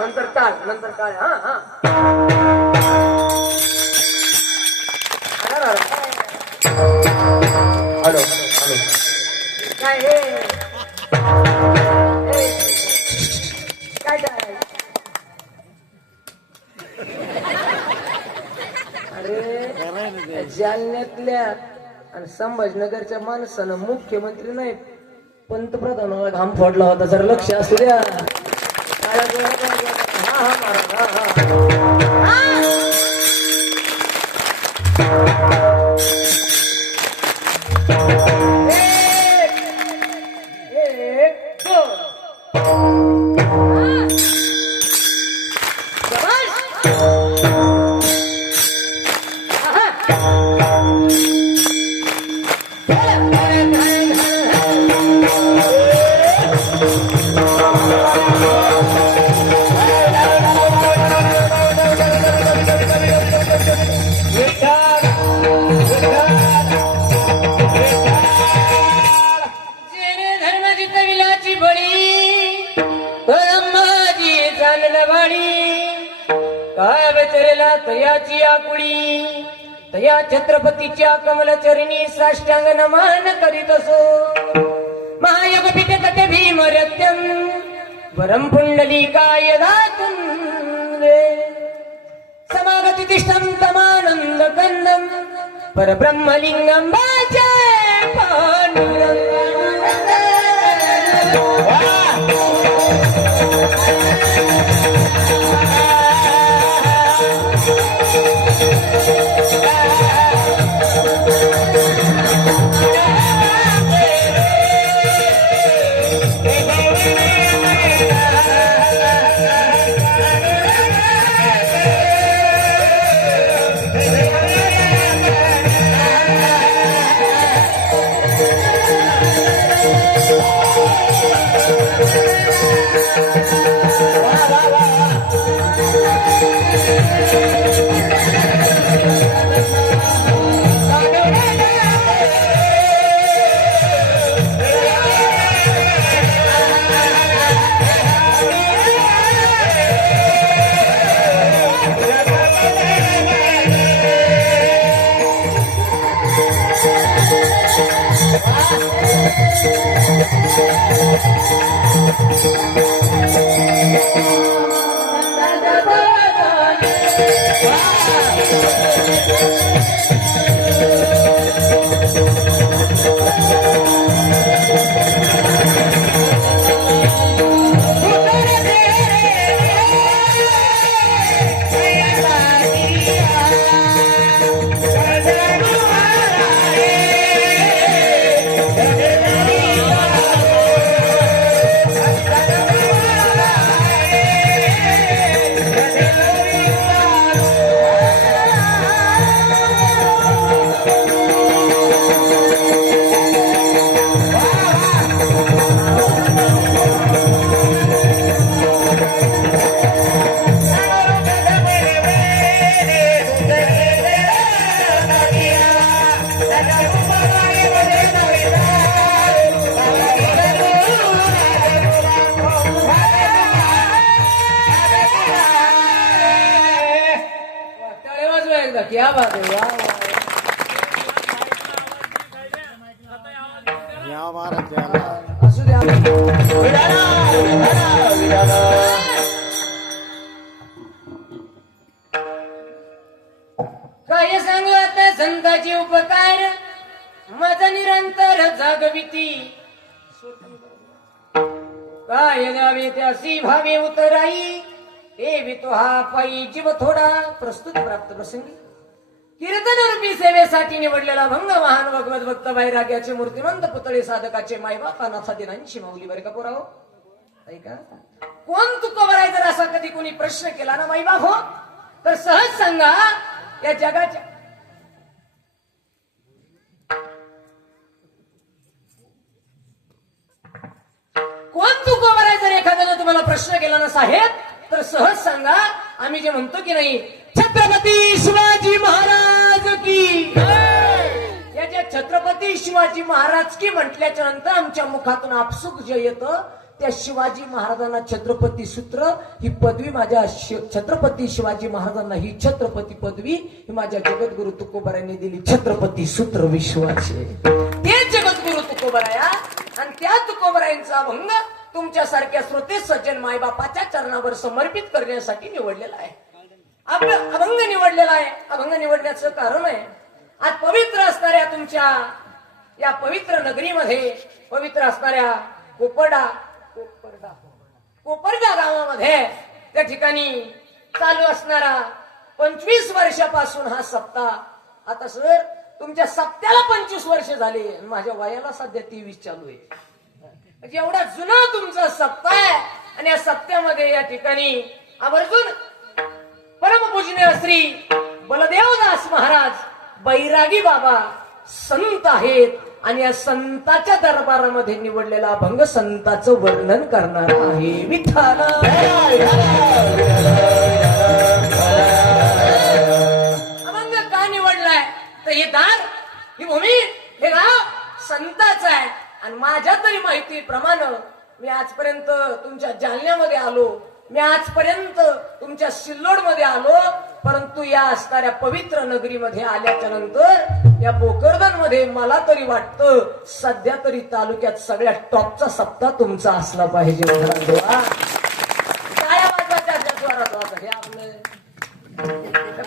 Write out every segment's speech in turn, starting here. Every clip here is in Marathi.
नंतर टाळ नंतर काय हा हा हॅलो हॅलो काय हे काय काय अरे जालन्यातल्या आणि संभाजीनगरच्या माणसानं मुख्यमंत्री नाही पंतप्रधानाला घाम फोडला होता. जर लक्ष असू द्या. हा हा महाराज हा हा तयाची आकुळी तया छत्रपतीच्या कमलचरणी साष्टांग नमन करीत असो. महायोग पिते कटे भीमरत्यम वरम पुंडलिकाय दातुं समागती तिष्ठं तमानंद कंदम परब्रह्मलिंगम वाचे पांडुरंग. क्या बात है वाह या महाराज याला असू द्या. काय सांगत संताची उपकार माझा निरंतर जागविती काय द्यावे त्यासी भावे उतराई देवी तो हा पायी जीव थोडा. प्रस्तुत प्राप्त प्रसंगी कीर्तनरूपी सेवेसाठी निवडलेला भंग महान भगवत भक्त वैराग्याचे मूर्तिमंत पुतळे साधकाचे मायबापा नाथा दिनांची माऊली बरे का पोराव. ऐका कोण तुकोबर आहे जर असा कधी कोणी प्रश्न केला ना माईबाप हो तर सहज सांगा या जगाच्या कोण तुकोबर आहे जर एखाद्याने तुम्हाला प्रश्न केला ना साहेब तर सहज सांगा आम्ही जे म्हणतो की नाही छत्रपती शिवाजी महाराज की या जे छत्रपती शिवाजी महाराज की म्हटल्याच्या नंतर आमच्या मुखातून आपसुक जे येतं त्या शिवाजी महाराजांना छत्रपती सूत्र ही पदवी माझ्या छत्रपती शिवाजी महाराजांना ही छत्रपती पदवी ही माझ्या जगद्गुरु तुकोबरायांनी दिली. छत्रपती सूत्र विश्वाचे ते जगद्गुरु तुकोबराया आणि त्या तुकोबरायांचा अभंग तुमच्यासारख्या श्रोते सज्जन मायबापाच्या चरणावर समर्पित करण्यासाठी निवडलेला आहे. अभंग निवडलेला आहे. अभंग निवडण्याचं कारण आहे आज पवित्र असणाऱ्या तुमच्या या पवित्र नगरीमध्ये पवित्र असणाऱ्या कोपर्डा गावामध्ये त्या ठिकाणी चालू असणारा 25 वर्षापासून हा सप्ताह. आता सर तुमच्या सप्त्याला 25 वर्ष झाले माझ्या वयाला सध्या 23 चालू आहे. म्हणजे एवढा जुना तुमचा सप्ताह आहे आणि या सप्त्यामध्ये या ठिकाणी आवर्जून परमपूजनीय श्री बलदेवदास महाराज बैरागी बाबा संत आहेत आणि या संताच्या दरबारामध्ये निवडलेला अभंग संताचं वर्णन करणार आहे. विठ्ठला अभंग का निवडलाय तर हे दार ही भूमी हे गाव संताचं आहे आणि माझ्या तरी माहितीप्रमाणे मी आजपर्यंत तुमच्या जालन्यामध्ये आलो मी आजपर्यंत तुमच्या सिल्लोड मध्ये आलो परंतु या असणाऱ्या पवित्र नगरीमध्ये आल्याच्या नंतर या भोकरदन मध्ये मला तरी वाटतं सध्या तरी तालुक्यात सगळ्यात टॉपचा सप्ताह तुमचा असला पाहिजे. काय वाजवायच्या हे आपलं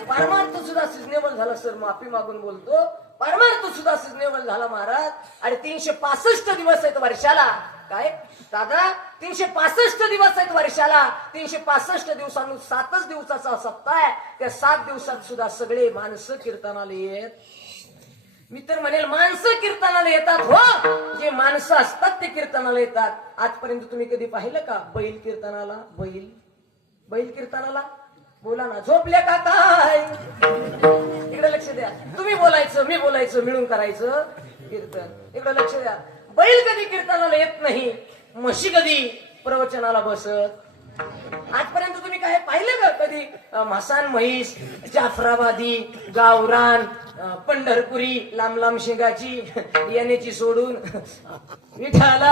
परमार्थ सुद्धा सिजनेबल झाला सर माफी मागून बोलतो. परमार्थ सुद्धा सिजनेबल झाला महाराज आणि 365 दिवस आहेत वर्षाला. काय दादा 365 दिवस आहेत वर्षाला 365 दिवसांनी 7च दिवसाचा सप्ताह आहे. त्या 7 दिवसात सुद्धा सगळे माणसं कीर्तनाला येत. मी तर म्हणेल माणसं कीर्तनाला येतात हो जे माणसं असतात ते कीर्तनाला येतात. आजपर्यंत तुम्ही कधी पाहिलं का बैल कीर्तनाला. बैल कीर्तनाला बोला ना झोपले का काय इकडे लक्ष द्या. तुम्ही बोलायचं मी बोलायचं मिळून करायचं कीर्तन. इकडे लक्ष द्या. बैल कधी कीर्तनाला येत नाही. म्हशी कधी प्रवचनाला बसत. आजपर्यंत तुम्ही काय पाहिलं का कधी म्हसान म्हैस जाफराबादी गावरान पंढरपुरी लांब लांब शेंगाची येण्याची सोडून विठाला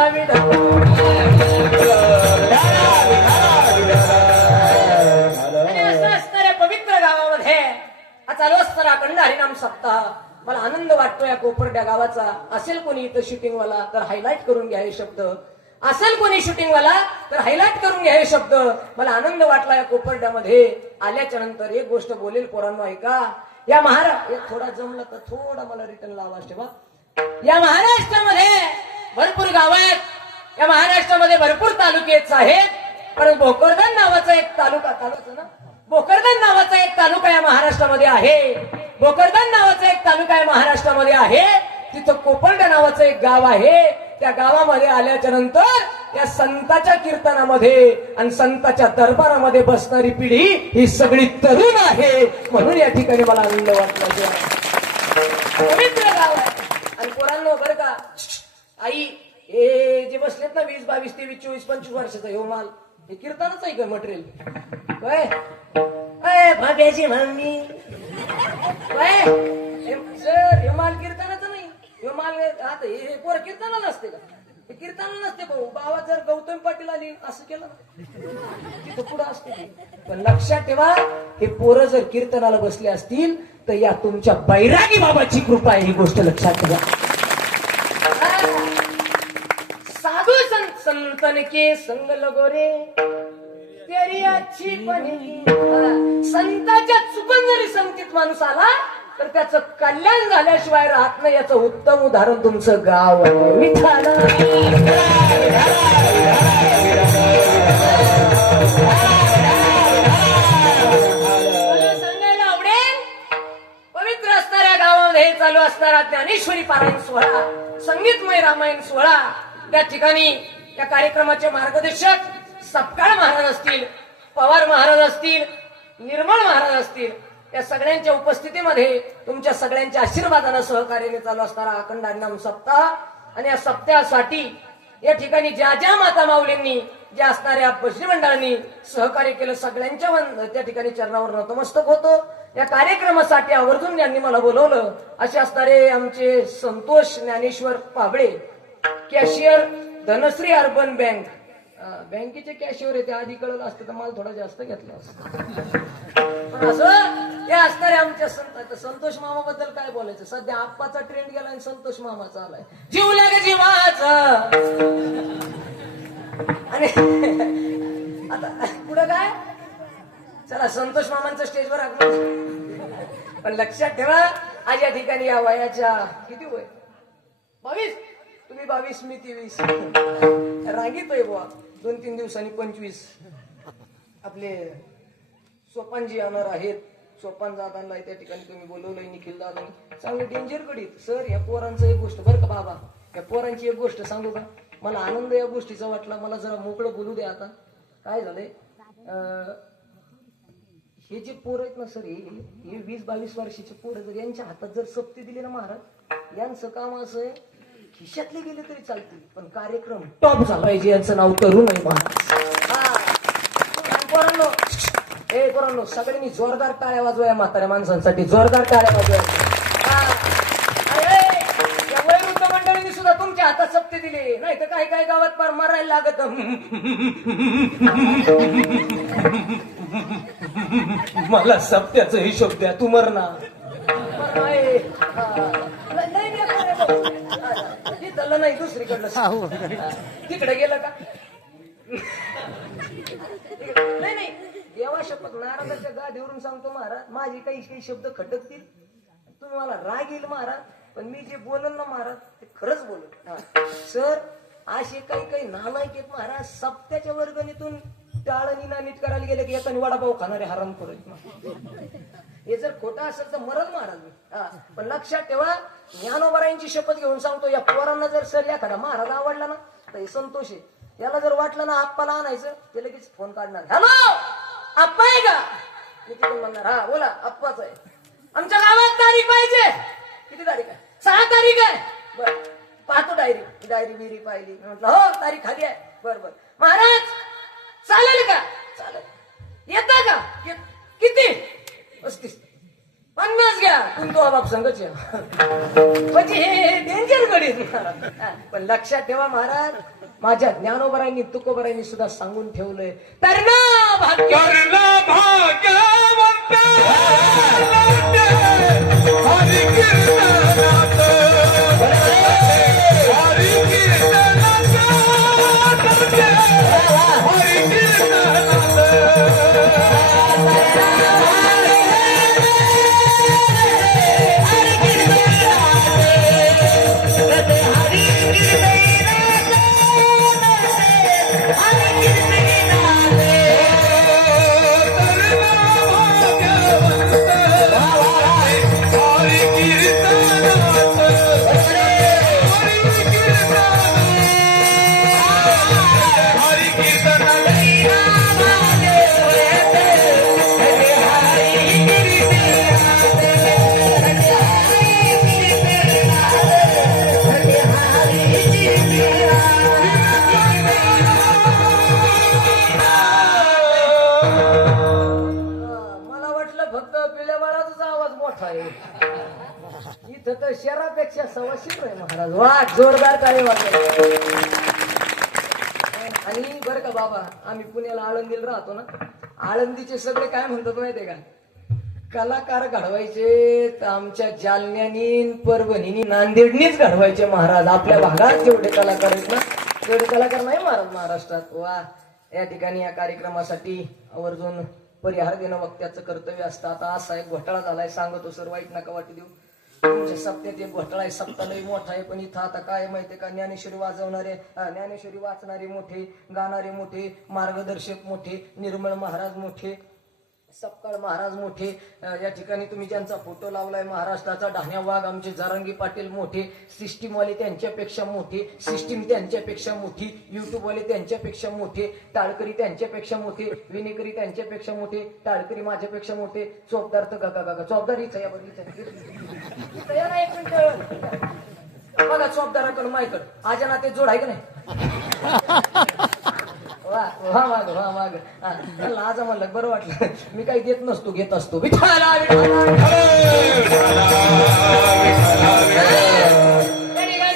आणि असं असणाऱ्या पवित्र गावामध्ये चालू असणारा अखंड हरिनाम सप्ताह. मला आनंद वाटतो या कोपर्ड्या गावाचा. असेल कोणी इथं शूटिंगवाला तर हायलाइट करून घ्या हे शब्द. असेल कोणी शूटिंगवाला तर हायलाइट करून घ्या हे शब्द. मला आनंद वाटला या कोपर्ड्यामध्ये आल्याच्या नंतर. एक गोष्ट बोलेल पोरांनो ऐका. या थोडा जमलं तर थोडा मला रिटर्न आवाज ठेवा. या महाराष्ट्रामध्ये भरपूर गाव आहेत. या महाराष्ट्रामध्ये भरपूर तालुके आहेत परंतु भोकरदन नावाचा एक तालुकाचा ना भोकरदन नावाचा एक तालुका या महाराष्ट्रामध्ये आहे. भोकरदन नावाचा एक तालुका या महाराष्ट्रामध्ये आहे. तिथं कोपर्डा नावाचं एक गाव आहे. त्या गावामध्ये आल्याच्या नंतर या संताच्या कीर्तनामध्ये आणि संताच्या दरबारामध्ये बसणारी पिढी ही सगळी तरुण आहे. म्हणून या ठिकाणी मला आनंद वाटला. पवित्र गाव आहे. आणि पोरांनो बरं का आई हे जे बसलेत ना 20 22 23 24 25 वर्षाचा हे माल हे कीर्तनच आहे का मटेरियल काय भाग्याची मम्मी सर हे माल कीर्तनाचं नाही. हे माल आता हे पोरं कीर्तनाला नसते का. हे कीर्तनाला नसते भाऊ. बाबा जर गौतम पाटील आली असं केलं तिथं पुढं असते. पण लक्षात ठेवा हे पोरं जर कीर्तनाला बसले असतील तर या तुमच्या बैरागी बाबाची कृपा आहे. ही गोष्ट लक्षात ठेवा. साधू संतन के संग लगोरे तेरी अच्छी बनेगी. संताच्या चुकून जरी संगतीत माणूस आला तर त्याचं कल्याण झाल्याशिवाय राहत नाही याचं उत्तम उदाहरण तुमचं गाव आहे. विठाला सांगायला आवडेल, पवित्र असणाऱ्या गावामध्ये चालू असणारा ज्ञानेश्वरी पारायण सोहळा, संगीतमय रामायण सोहळा, त्या ठिकाणी या कार्यक्रमाचे मार्गदर्शक सपकाळ महाराज असतील, पवार महाराज असतील, निर्मळ महाराज असतील, या सगळ्यांच्या उपस्थितीमध्ये तुमच्या सगळ्यांच्या आशीर्वादानं सहकार्याने चालू असणारा अखंड हरिनाम सप्ताह आणि या सप्ताहासाठी या ठिकाणी ज्या ज्या माता माऊलींनी, ज्या असणाऱ्या भजनी मंडळांनी सहकार्य केलं, सगळ्यांच्या त्या ठिकाणी चरणावर नतमस्तक होतो. या कार्यक्रमासाठी आवर्जून ज्यांनी मला बोलवलं असे असणारे आमचे Santosh Dnyaneshwar Pabale, cashier, Dhanashree urban bank, बँकेचे कॅशियर आहे. ते आधी कळलं असतं तर मला थोडा जास्त घेतला असतं. पण असं हे असणारे आमच्या संतोष मामा बद्दल काय बोलायचं. सध्या आप्पाचा ट्रेंड गेला आणि संतोष मामाचा आलाय. जीव लागे जीवाचा. आणि आता पुढे काय, चला संतोष मामांचं स्टेजवर आगमन. पण लक्षात ठेवा, आज या ठिकाणी या वयाच्या किती वय, 22, तुम्ही 22, मी 23, रांगीतोय बुवा. 2-3 दिवसांनी 25 आपले सोपानजी येणार आहेत. सोपान दादांना त्या ठिकाणी तुम्ही बोलवलंय, निखिल दादांनी. चांगलं डेंजर कडीत सर. या पोरांचं एक गोष्ट बरं का बाबा, या पोरांची एक गोष्ट सांगू का, मला आनंद या गोष्टीचा वाटला. मला जरा मोकळं बोलू द्या. आता काय झालंय, हे जे पोर आहेत ना सर, हे 20-22 वर्षाचे पोर जर यांच्या हातात जर सप्ती दिली ना महाराज, यांचं काम असं आहे, खिशातले गेले तरी चालतील पण कार्यक्रम टॉप झाला पाहिजे. यांचं नाव तरुण आहे महाराज. पोरांनो, ए पोरांनो, सगळ्यांनी जोरदार टाळ्या वाजवा या म्हाताऱ्या माणसांसाठी. जोरदार टाळ्या वाजवा. या वयोवृद्ध मंडळींनी सुद्धा तुमच्या हातात सप्ते दिले, नाही तर काही काही गावात पार मारायला लागत. मला सप्त्याचा हिशोब द्या, तू मरना. नाही दुसरीकडलं तिकडे गेलं का. नाही नाही, देवा शपथ नाराजाच्या गादीवरून सांगतो महाराज, माझे काही शब्द खटकतील, तुम्ही मला राग येईल महाराज, पण मी जे बोलल ना महाराज ते खरंच बोलल. सर असे काही नालायक आहेत महाराज, सप्त्याच्या वर्गणीतून टाळणी ना नीट करायला गेले की येताना वडापाव खाणारे हराम करत. हे जर खोटं असेल तर मरल महाराज. पण लक्षात ठेवा, ज्ञानोबरायांची शपथ घेऊन सांगतो, या पोरांना जर सर एखादा महाराज आवडला ना तर हे संतोष आहे. याला जर वाटलं ना आप्पाला आणायचं, ते लगेच फोन काढणार, हॅलो आप्पा आहे का. मी तिथून म्हणणार, हा बोला आप्पाच आहे, आमच्या गावात तारीख पाहिजे. किती तारीख आहे, 6 तारीख आहे. बर पाहतो डायरी बिरी पाहिली. म्हटलं हो तारीख खाली आहे. बर महाराज चालेल का, चालेल. येता का, किती, 35, 50 घ्या. तुमचा बाप संगच या. म्हणजे हे डेंजर गडीत. पण लक्षात ठेवा महाराज, माझ्या ज्ञानोबरायांनी तुकोबरायांनी सुद्धा सांगून ठेवलंय, तरणा भाग्य इथं तर शहरापेक्षा सवाशीर आहे महाराज. वा जोरदार काय वाटत. आणि बरं का बाबा, आम्ही पुण्याला आळंदीला राहतो ना, आळंदीचे सगळे काय म्हणतात माहितीये का, कलाकार घडवायचे तर आमच्या जालन्यानी, परभणीनी, नांदेडनीच घडवायचे महाराज. आपल्या भागात जेवढे कलाकार आहेत ना तेवढे कलाकार नाही महाराज महाराष्ट्रात. वा या ठिकाणी या कार्यक्रमासाठी आवर्जून परिहार देणं वक्त्याचं कर्तव्य असतं. आता असा एक घोटाळा झालाय, सांगतो सर, वाईट नका वाटू देऊ. तुमच्या सप्त्यात एक घोटाळा आहे, सप्ताह लई मोठा आहे, पण इथं आता काय माहितीये का, ज्ञानेश्वरी वाजवणारे, ज्ञानेश्वरी वाचणारे मोठे, गाणारे मोठे, मार्गदर्शक मोठे, निर्मळ महाराज मोठे, सपकाळ महाराज मोठे, या ठिकाणी तुम्ही ज्यांचा फोटो लावलाय महाराष्ट्राचा ढाण्या वाघ आमचे जारंगी पाटील मोठे, सिस्टीमवाले त्यांच्यापेक्षा मोठे, सिस्टीम त्यांच्यापेक्षा मोठी, युट्यूबवाले त्यांच्यापेक्षा मोठे, टाळकरी त्यांच्यापेक्षा मोठे, विनेकरी त्यांच्यापेक्षा मोठे, टाळकरी माझ्यापेक्षा मोठे, चोपदार तर गा चोपदार इथं या बरं इथं या ना, एक मिनिट बघा, चोपदाराकडं मायकड आजा ना ते जोड आहे का नाही? वा माग त्याला आज म्हणलं बरं वाटलं, मी काही देत नसतो, घेत असतो. विठाला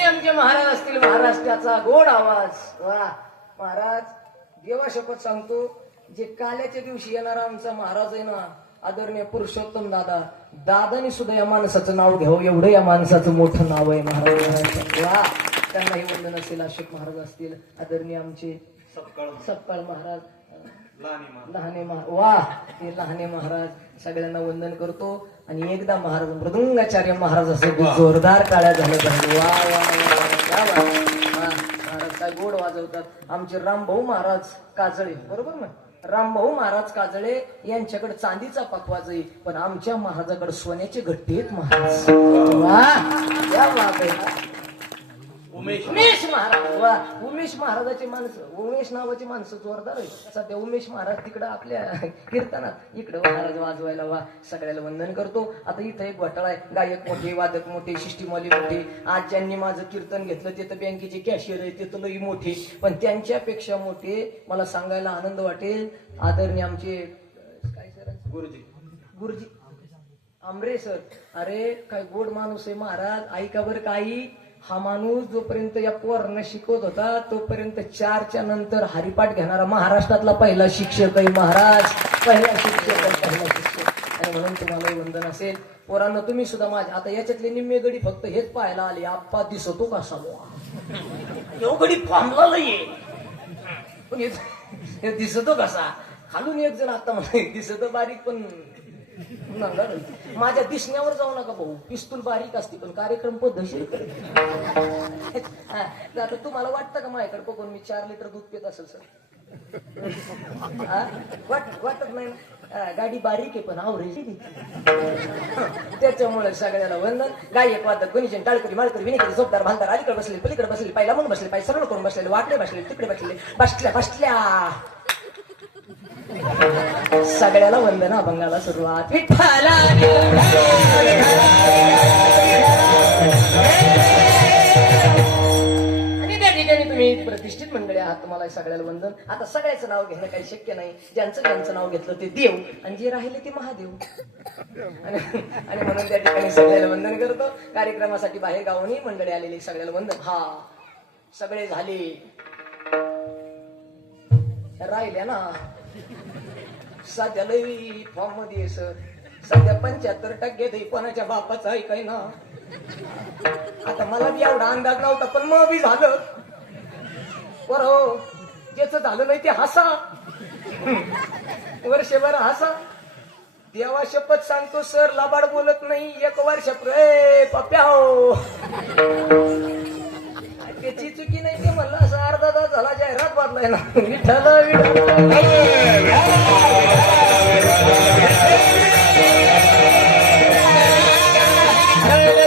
आमचे महाराज असतील, महाराष्ट्राचा गोड आवाज. वा महाराज, देवा शपथ सांगतो, जे काल्याच्या दिवशी येणारा आमचा महाराज आहे ना, आदरणीय पुरुषोत्तम दादा, दादानी सुद्धा या माणसाचं नाव घ्यावं, एवढं या माणसाचं मोठं नाव आहे महाराज. वा, त्यांनाही वंदन असेल, अशोक महाराज असतील, आदरणीय आमचे सपकाळ महाराज, लहाने महाराज, वा ते लहाने महाराज, सगळ्यांना वंदन करतो. आणि एकदा महाराज मृदुंगाचार्य महाराज असे जोरदार टाळ्या झालं पाहिजे. वा वा वा महाराज काय गोड वाजवतात. आमचे रामभाऊ महाराज काजळे, बरोबर ना, रामभाऊ महाराज काजळे यांच्याकडे चांदीचा पकवाज आहे, पण आमच्या महाराजाकडे सोन्याचे घट्टे आहेत महाराज. वा या बाप आहे. उमेश महाराज, वा उमेश महाराजाची माणसं, उमेश नावाची माणसं जोरदार आहे. सध्या उमेश महाराज तिकडं आपल्या कीर्तनात, इकडं महाराज वाजवायला. वा सगळ्याला वंदन करतो. आता इथं एक घोटाळा आहे, गायक मोठे, वादक मोठे, शिष्टीमवाले मोठे. आज ज्यांनी माझं कीर्तन घेतलं ते तर बँकेचे कॅशियर आहे, ते तर लई मोठे, पण त्यांच्यापेक्षा मोठे मला सांगायला आनंद वाटेल, आदरणीय आमचे काय सर, गुरुजी आमरे सर. अरे काय गोड माणूस आहे महाराज. ऐका बरं, काही हा माणूस जोपर्यंत या पोरांना शिकवत होता तोपर्यंत 4च्या नंतर हरिपाठ घेणारा महाराष्ट्रातला पहिला शिक्षक आहे महाराज, पहिला शिक्षक आहे, पहिला शिक्षक. आणि म्हणून तुम्हाला वंदन असेल. पोरांना तुम्ही सुद्धा माझ्या, आता याच्यातले निम्मे गडी फक्त हेच पाहायला आले, आप्पा दिसतो कसा यो गडी फॉर्मला लई, पण हे दिसतो कसा. खालून एक जण आता मला दिसतो बारीक, पण माझ्या दिसण्यावर जाऊ नका भाऊ, पिस्तूल बारीक असते पण कार्यक्रम पद्धतशीर. आता तुम्हाला वाटतं का माझ्याकडे बघून मी 4 लिटर दूध पित असेल सर? वाटत नाही ना, गाडी बारीक आहे पण आवरेज. त्याच्यामुळे सगळ्याला वंदन. गायक वादक गणेशन टाळकरी माळकरी विनेकरी झोपदार भालदार, अलीकडे बसले पलीकडे बसले, पायला म्हणून बसले, पाय सरळ करून बसलेले, वाकडे बसले, तिकडे बसले, बसल्या सगळ्याला वंदन. अभंगाला सुरुवात. विठ्ठला आणि त्या ठिकाणी तुम्ही प्रतिष्ठित मंडळी आहात, तुम्हाला सगळ्याला वंदन. आता सगळ्याचं नाव घेणं काही शक्य नाही, ज्यांचं नाव घेतलं ते देव आणि जे राहिले ते महादेव. आणि म्हणून त्या ठिकाणी सगळ्याला वंदन करतो. कार्यक्रमासाठी बाहेर गावानी मंडळी आलेली, सगळ्याला वंदन. हा सगळे झाले, राहिल्या ना सध्या लई फॉर्म मध्ये सर, सध्या 75% कोणाच्या बापाचं आहे काय ना. आता मला बी एवढा अंदाज नव्हता, पण मग बी झालं. बरं हो, ज्याचं झालं नाही ते हसा, वर्षभर हसा. देवा शपथ सांगतो सर, लबाड बोलत नाही. 1 वर्ष पप्प्या हो, त्याची चुकी नाही. ते म्हणलं असं अर्धा तास झाला, जाहिरात बांधलाय ना. विठ्ठल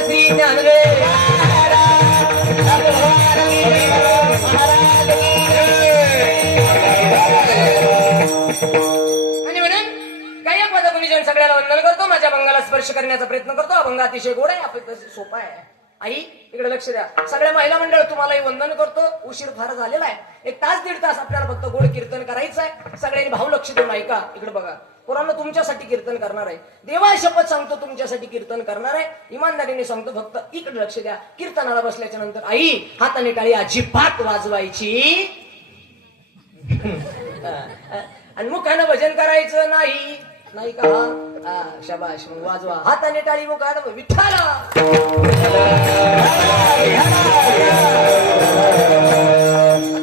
श्री ज्ञानदेव सगळ्याला वंदन करतो. माझ्या अभंगाला स्पर्श करण्याचा प्रयत्न करतो. अभंग अतिशय गोड आहे, सोपा आहे. आई इकडे लक्ष द्या. सगळ्या महिला मंडळ तुम्हालाही वंदन करतो. उशीर फार झालेला आहे, 1 तास 1.5 तास आपल्याला फक्त गोड कीर्तन करायचं आहे. सगळ्यांनी भाऊ लक्ष देऊन ऐका. इकडे बघा, पुराण तुमच्यासाठी कीर्तन करणार आहे. देवा शपथ सांगतो तुमच्यासाठी कीर्तन करणार आहे. इमानदारीने सांगतो, फक्त इकडे लक्ष द्या. कीर्तनाला बसल्याच्या नंतर आई हाताने टाळी अजिबात वाजवायची आणि मुखानं भजन करायचं नाही. नाही का? शाबाश, मग वाजवा. हाताने टाळी मुखानं विठ्ठला.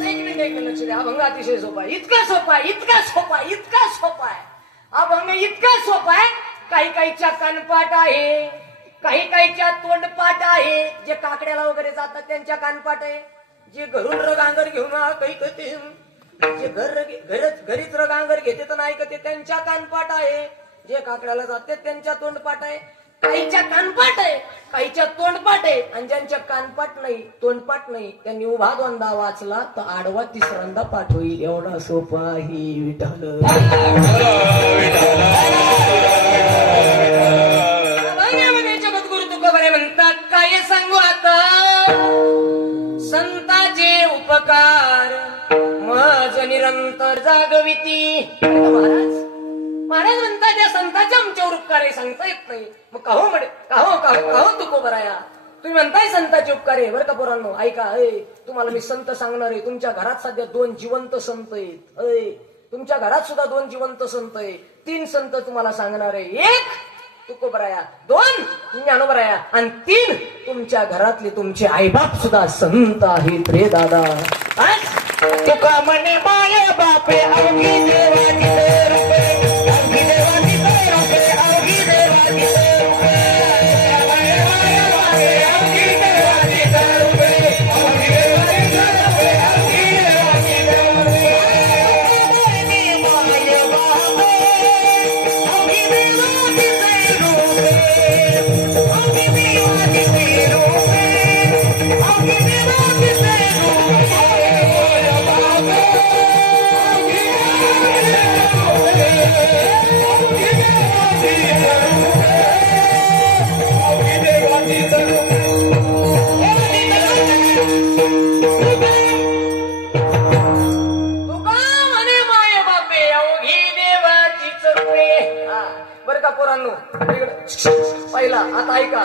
एक मिनिट लक्ष द्या. अभंग अतिशय सोपा आहे. इतका सोपा आहे. अभंग इतका सोपा आहे. काही काहीच्या कानपाट आहे, काही काहीच्या तोंडपाठ आहे. जे काकड्याला वगैरे जातात त्यांच्या कानपाट आहे. जे घरून रगांगर घेऊन काही कधी जे घरीच रगांगर घेते तर नाही कधी त्यांच्या कानपाट आहे. जे काकड्याला जाते त्यांच्या तोंडपाठ आहे. काहीच्या कानपाट आहे, काहीच्या तोंडपाठ आहे. आणि ज्यांच्या कानपाट नाही, तोंडपाठ नाही, त्यांनी उभा दोनदा वाचला तर आडवा तिसऱ्यांदा पाठ होईल. एवढा सोपा ही विठ्ठल. जगद्गुरु तुकोबरे म्हणतात, काय सांगू आता संताचे उपकार मज निरंतर जागविती. महाराज म्हणतात त्या संताचे आमच्यावर उपकार आहे, सांगता येत नाही. मग काहो तुकोबराया, तुम्ही म्हणताय संताचे उपकार आहे. बरं का पोरांनो, ऐका. तुम्हाला मी संत सांगणार आहे. तुमच्या घरात सध्या 2 जिवंत संत आहेत. तुमच्या घरात सुद्धा 2 जिवंत संत आहे. 3 संत तुम्हाला सांगणार आहे. 1 तुकोबराया, 2 ज्ञानोबराया आणि 3 तुमच्या घरातले तुमचे आईबाप सुद्धा संत आहेत रे दादा. तुका म्हणे माय बापे अवघी देवाची रूपे, अवघी देवाची रूपे, अवघी देवाची रूपे, माय बापे अवघी देवाची रूपे, अवघी देवाची रूपे, अवघी देवाची रूपे, माय बापे अवघी देवाची रूपे, अवघी देवाची रूपे, अवघी देवाची रूपे. बरं का पोरांनो, पहिला आता ऐका.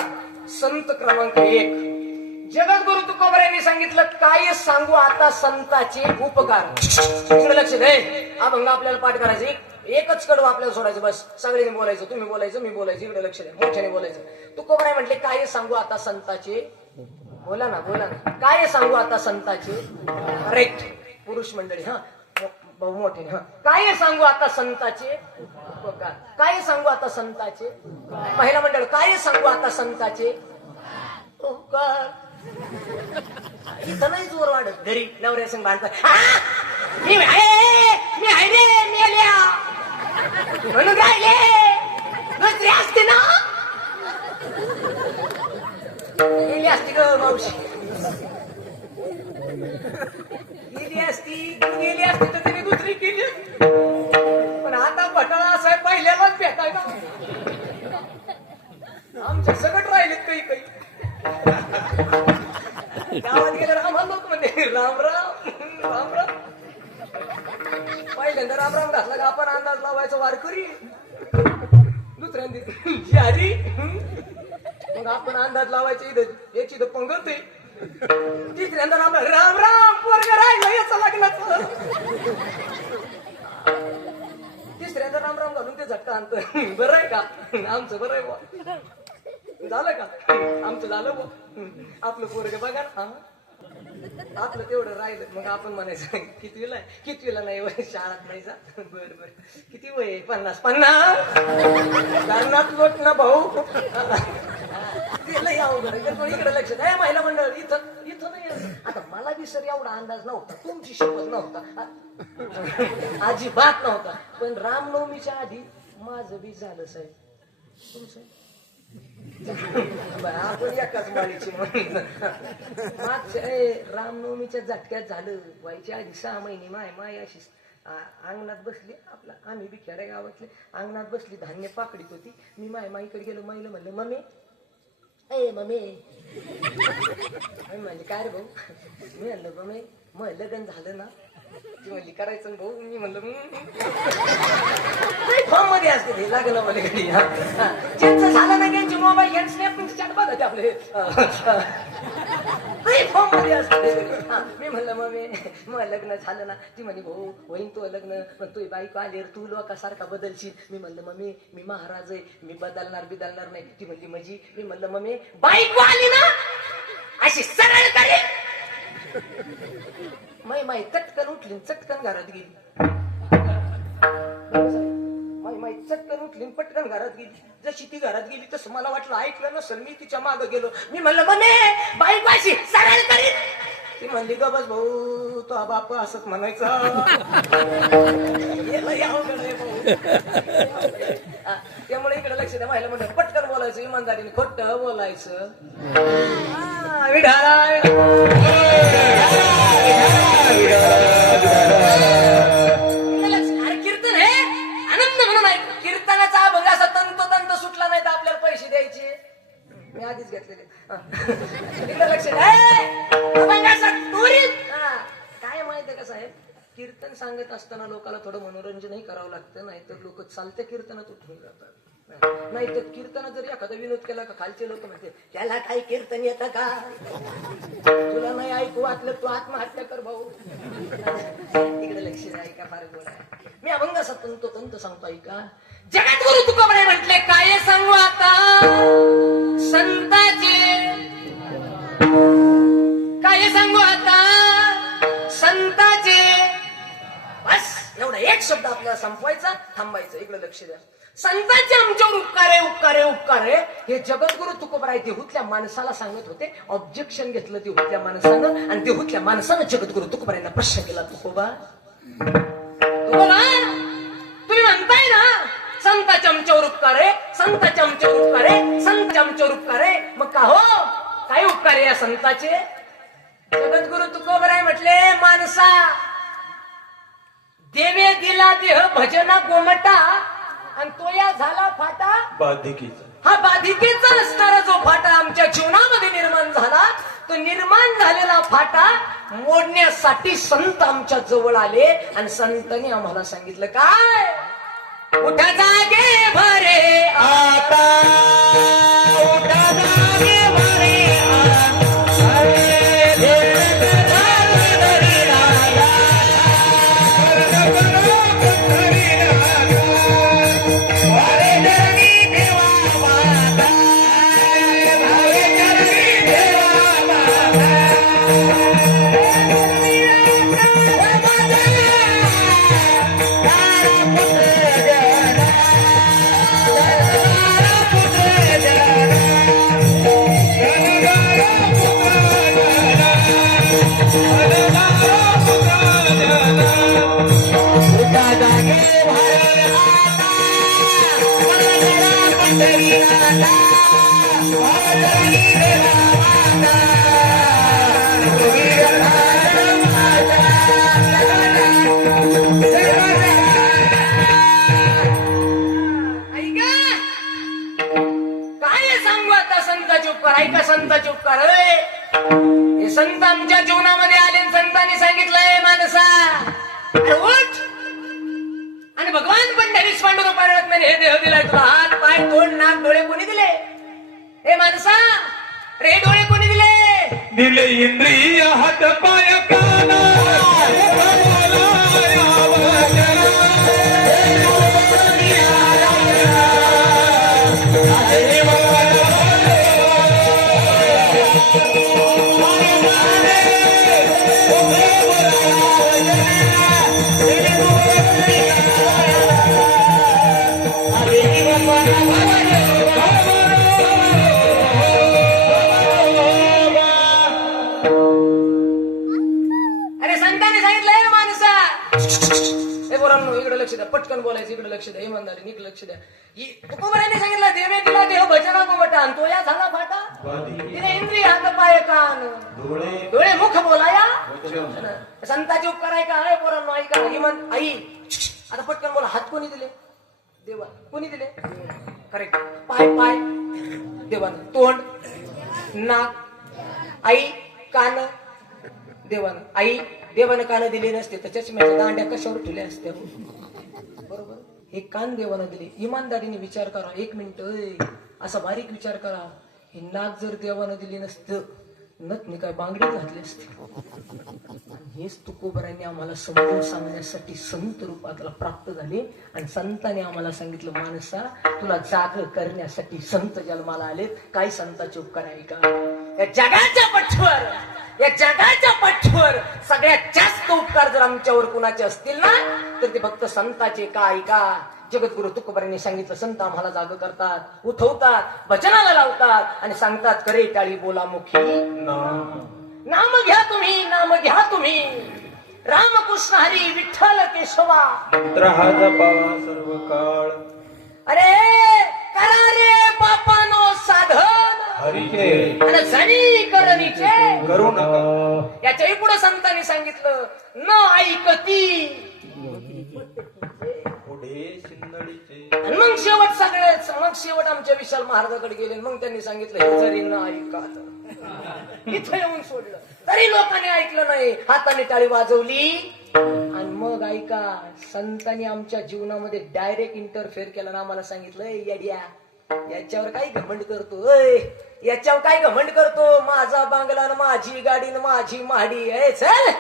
संत क्रमांक 1 जगद्गुरु तुकोबरायांनी सांगितलं, काय सांगू आता संताचे उपकार. इकडे लक्ष दे. अभंग आपल्याला पाठ करायचं. एकच कडवं आपल्याला सोडायचं, बस. सगळ्यांनी बोलायचं, तुम्ही बोलायचं, मी बोलायचं. इकडे लक्ष द्या, मोठ्याने बोलायचं. तुकोबराय म्हटले, काय सांगू आता संताचे. बोला ना, बोला ना. काय सांगू आता संताचे. करेक्ट. पुरुष मंडळी, हा मोठे. हा, काय सांगू आता संताचे उपकार. काय सांगू आता संताचे. महिला मंडळ, काय सांगू आता संताचे उपकार. इथं नाही जोर वाढत. घरी नवऱ्या संग भांडतात. मी आहे रे, मी आल्या म्हणून राहिले. दुसरी असते ना, गेली असती ग मावशी, गेली असती तर तिने दुसरी केली. पण आता बटाळा असा आहे, पहिल्यालाच भेटाय ना. आमच्या सगळं राहिलेत काही काही. गावात गेल्यावर आम्हाला लोक म्हणते राम राम राम राम. पहिल्यांदा राम राम घातला का आपण अंदाज लावायचा वारकरी. दुसऱ्यांदा हरी, मग आपण अंदाज लावायचे इथं याची तर पंगत आहे. तिसऱ्यांदा राम राम राम पोरग राहिलं याचं लग्नाचं. तिसऱ्यांदा राम राम घालून ते झटका आणत. बरं आहे का आमचं, बरं आहे बा, झालं का आमचं, झालं बा. आपलं पोरग बघा ना, आपलं तेवढं राहिलं. मग आपण म्हणायचं कितवीला आहे, कितवीला नाही वय, शाळात नाही जा. बरं बरं, किती वय, 50 50 लोट ना भाऊ. इकडे लक्ष द्या. महिला मंडळ इथं नाही. आता मला बी सर एवढा अंदाज नव्हता, तुमची शपथ नव्हता, अजिबात नव्हता. पण रामनवमीच्या आधी माझं बी झालं साहेब, तुमचं आपण एकाच माळीची. मागच्या रामनवमीच्या झटक्यात झालं. व्हायच्या आधी 6 महिने माय अशी अंगणात बसली. आपला आम्ही बी खेड्या गावातले, अंगणात बसली, धान्य पाकडीत होती. मी माईकडे गेलो. माईला म्हणलं, मम्मी मम्मी. म्हणजे काय रे भाऊ. मी म्हणलं मम्मी मग लग्न झालं ना. ती म्हणली करायचं भाऊ. मी म्हणलं फॉर्म मध्ये असते ते लागलं मला घरी. ज्यांचं झालं ना त्यांचे मोबाईल घ्या, स्नॅप चॅट बघा ते आपले फॉर्म मध्ये असते. मी म्हणलं मम्मी मग लग्न झालं ना. ती म्हणे भाऊ होईन तो लग्न, पण तू बायको आलीवर तू लोकांसारखा बदलशील. मी म्हणलं मम्मी मी महाराज आहे, मी बदलणार नाही. ती म्हणली म्हणजे. मी म्हणलं मम्मी बायको आली ना अशी सरळ करे. माई कटकन उठली, चटकन घरात गेली. माई घेऊन पटकन घरात गेली. जशी ती घरात गेली तसं मला वाटलं ऐकलं नसल, मी तिच्या मागं गेलो. मी म्हणलं मम्मी बाईक वाशी सगळ्याला करीत. ती म्हणली ग बस भाऊ, तो बाप असंच म्हणायचा. त्यामुळे इकडे लक्ष द्या. महिला म्हणतात पटकन बोलायचं, इमानदारीने खोटं बोलायचं. विढाला अरे कीर्तन हे आनंद म्हणून ऐक. कीर्तनाचा अभंग असा तंतोतंत सुटला नाही तर आपल्याला पैसे द्यायचे. मी आधीच घेतलेले. इकडे लक्ष द्या. अभंगाचा त्वरित काय माहितीये का साहेब, कीर्तन सांगत असताना लोकांना थोडं मनोरंजनही करावं लागतं, नाहीतर लोक चालत्या कीर्तनात उठून जातात. नाहीतर कीर्तनात जर एखादा विनोद केला का खालचे लोक म्हणते त्याला काही कीर्तन येतं का, तुला नाही ऐकू वाटलं तू आत्महत्या कर भाऊ. इकडे लक्ष द्या. ऐका फार गोड आहे. मी अभंग असा तंत सांगतो ऐका. जगद्गुरु तुकोबराय म्हटले काय सांगू आता संताचे, काय सांगू आता संताचे. बस एवढा एक शब्द आपल्याला संपवायचा, थांबायचं. इकडे लक्ष द्या. संतांचे आमच्यावर उपकार आहे, उपकार आहे, उपकार आहे. हे जगद्गुरु तुकोबराय देहूतल्या माणसाला सांगत होते. ऑब्जेक्शन घेतलं देहूतल्या माणसानं, आणि देहूतल्या माणसानं जगद्गुरु तुकोबरायांना प्रश्न केला. तुकोबा तुम्ही म्हणताय ना संतांचे आमच्यावर उपकार आहे, संतांचे आमच्यावर उपकार आहे, संतांचे आमच्यावर उपकार आहे. मग का हो काय उपकार आहे या संतांचे? जगद्गुरु तुकोबराय म्हटले माणसा देवे दिला देह भजना गोमटा, आणि तो या झाला फाटा बाधिकीचा. हा बाधिकेचा असणारा जो फाटा आमच्या जीवनामध्ये निर्माण झाला, तो निर्माण झालेला फाटा मोडण्यासाठी संत आमच्या जवळ आले. आणि संतांनी आम्हाला सांगितलं काय, उठा जागे भरे आता उठा जागे भरे संतांचे उपकार. हे संत आमच्या जीवनामध्ये आले. संतांनी सांगितलंय माणसा उठ, आणि भगवान पंढरीस पांडुरंग पांडुरत्नाने हे देह दिलाय तुला. हात पाय तोंड नाक डोळे कोणी दिले? हे माणसा रे डोळे कोणी दिले? दिले इंद्रिय हात पाय कान पटकन बोलायचं. इकडे लक्ष द्या. इमानदारी इकडे लक्ष द्या. तुकोबरायांनी सांगितलं देवे दिला देह भजना गोमटा, आणि तो या झाला फाटा. तिने इंद्रिय हात पाय कान डोळे मुख बोलाया. संतांचे उपकार आहे का? आहे पोरांनो ऐका. इमान आई आता पटकन बोला. हात कोणी दिले? देवा. कोणी दिले? करेक्ट. पाय पाय देवानं. तोंड नाक आई कान देवानं. आई देवानं कान दिले नसते तर चष्म्याच्या दांड्या कशावर ठेवल्या असत्या? बरोबर. हे कान देवानं दिले. इमानदारीने विचार करा. एक मिनिट असा बारीक विचार करा. हे नाक जर देवानं दिली नसतं नथनी काय बांगडी घातली असते. हेच तुकोबरायांनी आम्हाला समजून सांगण्यासाठी संत रूपातला प्राप्त झाले. आणि संतांनी आम्हाला सांगितलं माणसा तुला जाग करण्यासाठी संत जन्माला आलेत. काय संतांचे उपकार आहे का? या जगाच्या पठ्ठीवर, या जगाच्या पठ्ठीवर सगळ्यात जास्त उपकार जर आमच्यावर कुणाचे असतील ना तर ते फक्त संतांचे. काय का? जगद्गुरु तुकोबारांनी सांगितलं, संत आम्हाला जाग करतात, उठवतात, भजनाला लावतात आणि सांगतात, करे टाळी बोला मुखी नाम घ्या तुम्ही, नाम घ्या तुम्ही, रामकृष्ण हरी विठ्ठल केशवा. मंत्र हा जपावा सर्व काळ. अरे करा रे बापानो साधन हरीचे आणि जनी करणीचे करू नका. याच्याही पुढे संतांनी सांगितलं, न ऐकती. पुढे शिंदडीचे आणि मग शेवट आमच्या विशाल महाराजाकडे गेले. मग त्यांनी सांगितलं, हे जरी न ऐका इथं येऊन सोडलं तरी लोकांनी ऐकलं नाही, हाताने टाळी वाजवली. आणि मग ऐका, संतांनी आमच्या जीवनामध्ये डायरेक्ट इंटरफेअर केला ना. आम्हाला सांगितलं, येड्या याच्यावर काय घमंड करतो, याच्यावर काय घमंड करतो, माझा बांगला न माझी गाडी न माझी महाडी आहे, चल.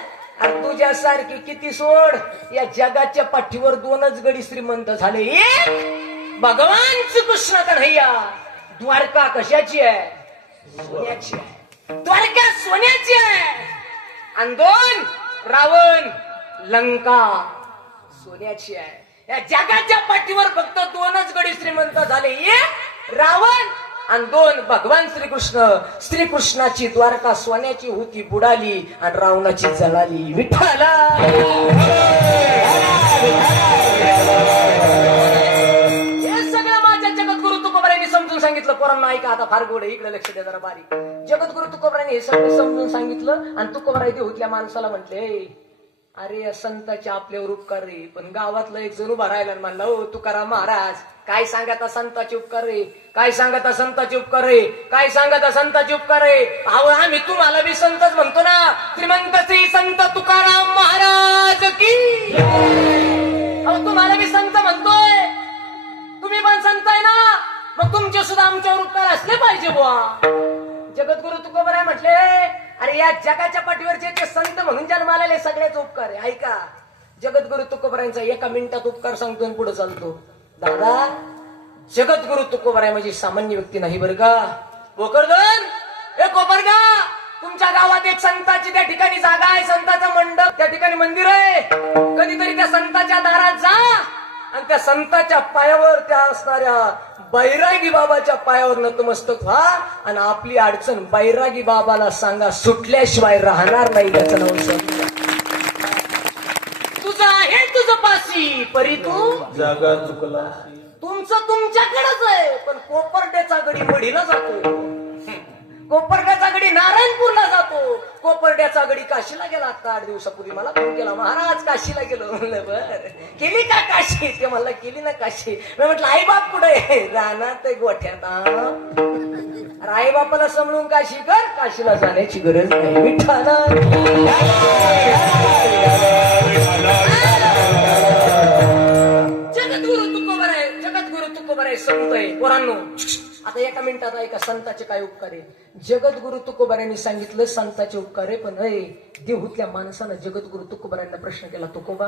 अरे तुझ्यासारखी किती सोड, या जगाच्या पाठीवर 2च गडी श्रीमंत झाले, एक भगवान कृष्ण कन्हैया. द्वारका कशाची आहे? सोन्याची आहे. द्वारका सोन्याची आहे. आणि 2 रावण लंका सोन्याची आहे. या जगाच्या पाठीवर फक्त 2च गडी श्रीमंत झाले, एक रावण आणि 2 भगवान श्रीकृष्ण. श्रीकृष्णाची द्वारका सोन्याची होती, बुडाली, आणि रावणाची जळाली. विठ्ठला हे सगळं माझ्या जगद्गुरु तुकोबारांनी समजून सांगितलं. पोरांना ऐका, आता फार गोड आहे, इकडे लक्ष द्या जरा बारीक. जगद्गुरु तुकोबारांनी हे सगळं समजून सांगितलं आणि तुकोबाराय देऊतल्या माणसाला म्हटले, अरे या संताचे आपल्यावर उपकार रे. पण गावातला एक जण उभा राहिला म्हणला, ओ तुकाराम महाराज, काय सांगता संताचे उपकार रे, काय सांगता संताचे उपकार रे, काय सांगता संताचे उपकार रे. अहो आम्ही तुम्हाला बी संतच म्हणतो ना, श्रीमंत श्री संत तुकाराम महाराज की. अहो तुम्हाला बी संत म्हणतोय, तुम्ही पण संत आहे ना, मग तुमचे सुद्धा आमच्यावर उपकार असले पाहिजे बुवा. जगद्गुरु तुकोबाराय म्हटले, अरे या जगाच्या पाठीवरचे ते संत म्हणून जन्माला आले, सगळ्याच उपकार आहे. ऐका, जगद्गुरु तुकोबारायांचा 1 मिनिटात उपकार सांगतो आणि पुढे चालतो. दादा, जगद्गुरु तुकोबाराय म्हणजे सामान्य व्यक्ती नाही बरं का. भोकरदन, ए कोपरगा, तुमच्या गावात एक संताची त्या ठिकाणी जागा आहे, संताचं मंडप, त्या ठिकाणी मंदिर आहे. कधीतरी त्या संताच्या दारात जा आणि त्या संताच्या पायावर, त्या असणाऱ्या बैरागी बाबाच्या पायावर नतमस्तक व्हा आणि आपली अडचण बैरागी बाबाला सांगा, सुटल्याशिवाय राहणार नाही. त्याचं नाव सांगा, तुझं आहे तुझं पाशी, परी तू जागा चुकला. तुमचं तुमच्याकडेच आहे. पण कोपर्ड्याचा गडी मढीला जातो, कोपर्ड्याचा गडी नारायणपूरला जातो, कोपर्ड्याचा गडी काशीला गेला. आता 8 दिवसापूर्वी मला फोन केला, महाराज काशीला गेलो. म्हणलं बर, केली का काशी? ते मला केली ना काशी. मी म्हटलं आई बाप कुठे? रानात गोठ्यात. आई बापाला समजून काशी कर, काशीला जाण्याची गरज नाही. विठ्ठला जगद्गुरु तुकोबाराय, जगद्गुरु तुकोबाराय संत आहे. पोरांनो, आता 1 मिनिटात ऐका, संताचे काय उपकार आहे. जगद्गुरु तुकोबारायांनी सांगितलं संताचे उपकार आहे. पण देहूतल्या माणसानं जगद्गुरु तुकोबारायांना प्रश्न केला, तुकोबा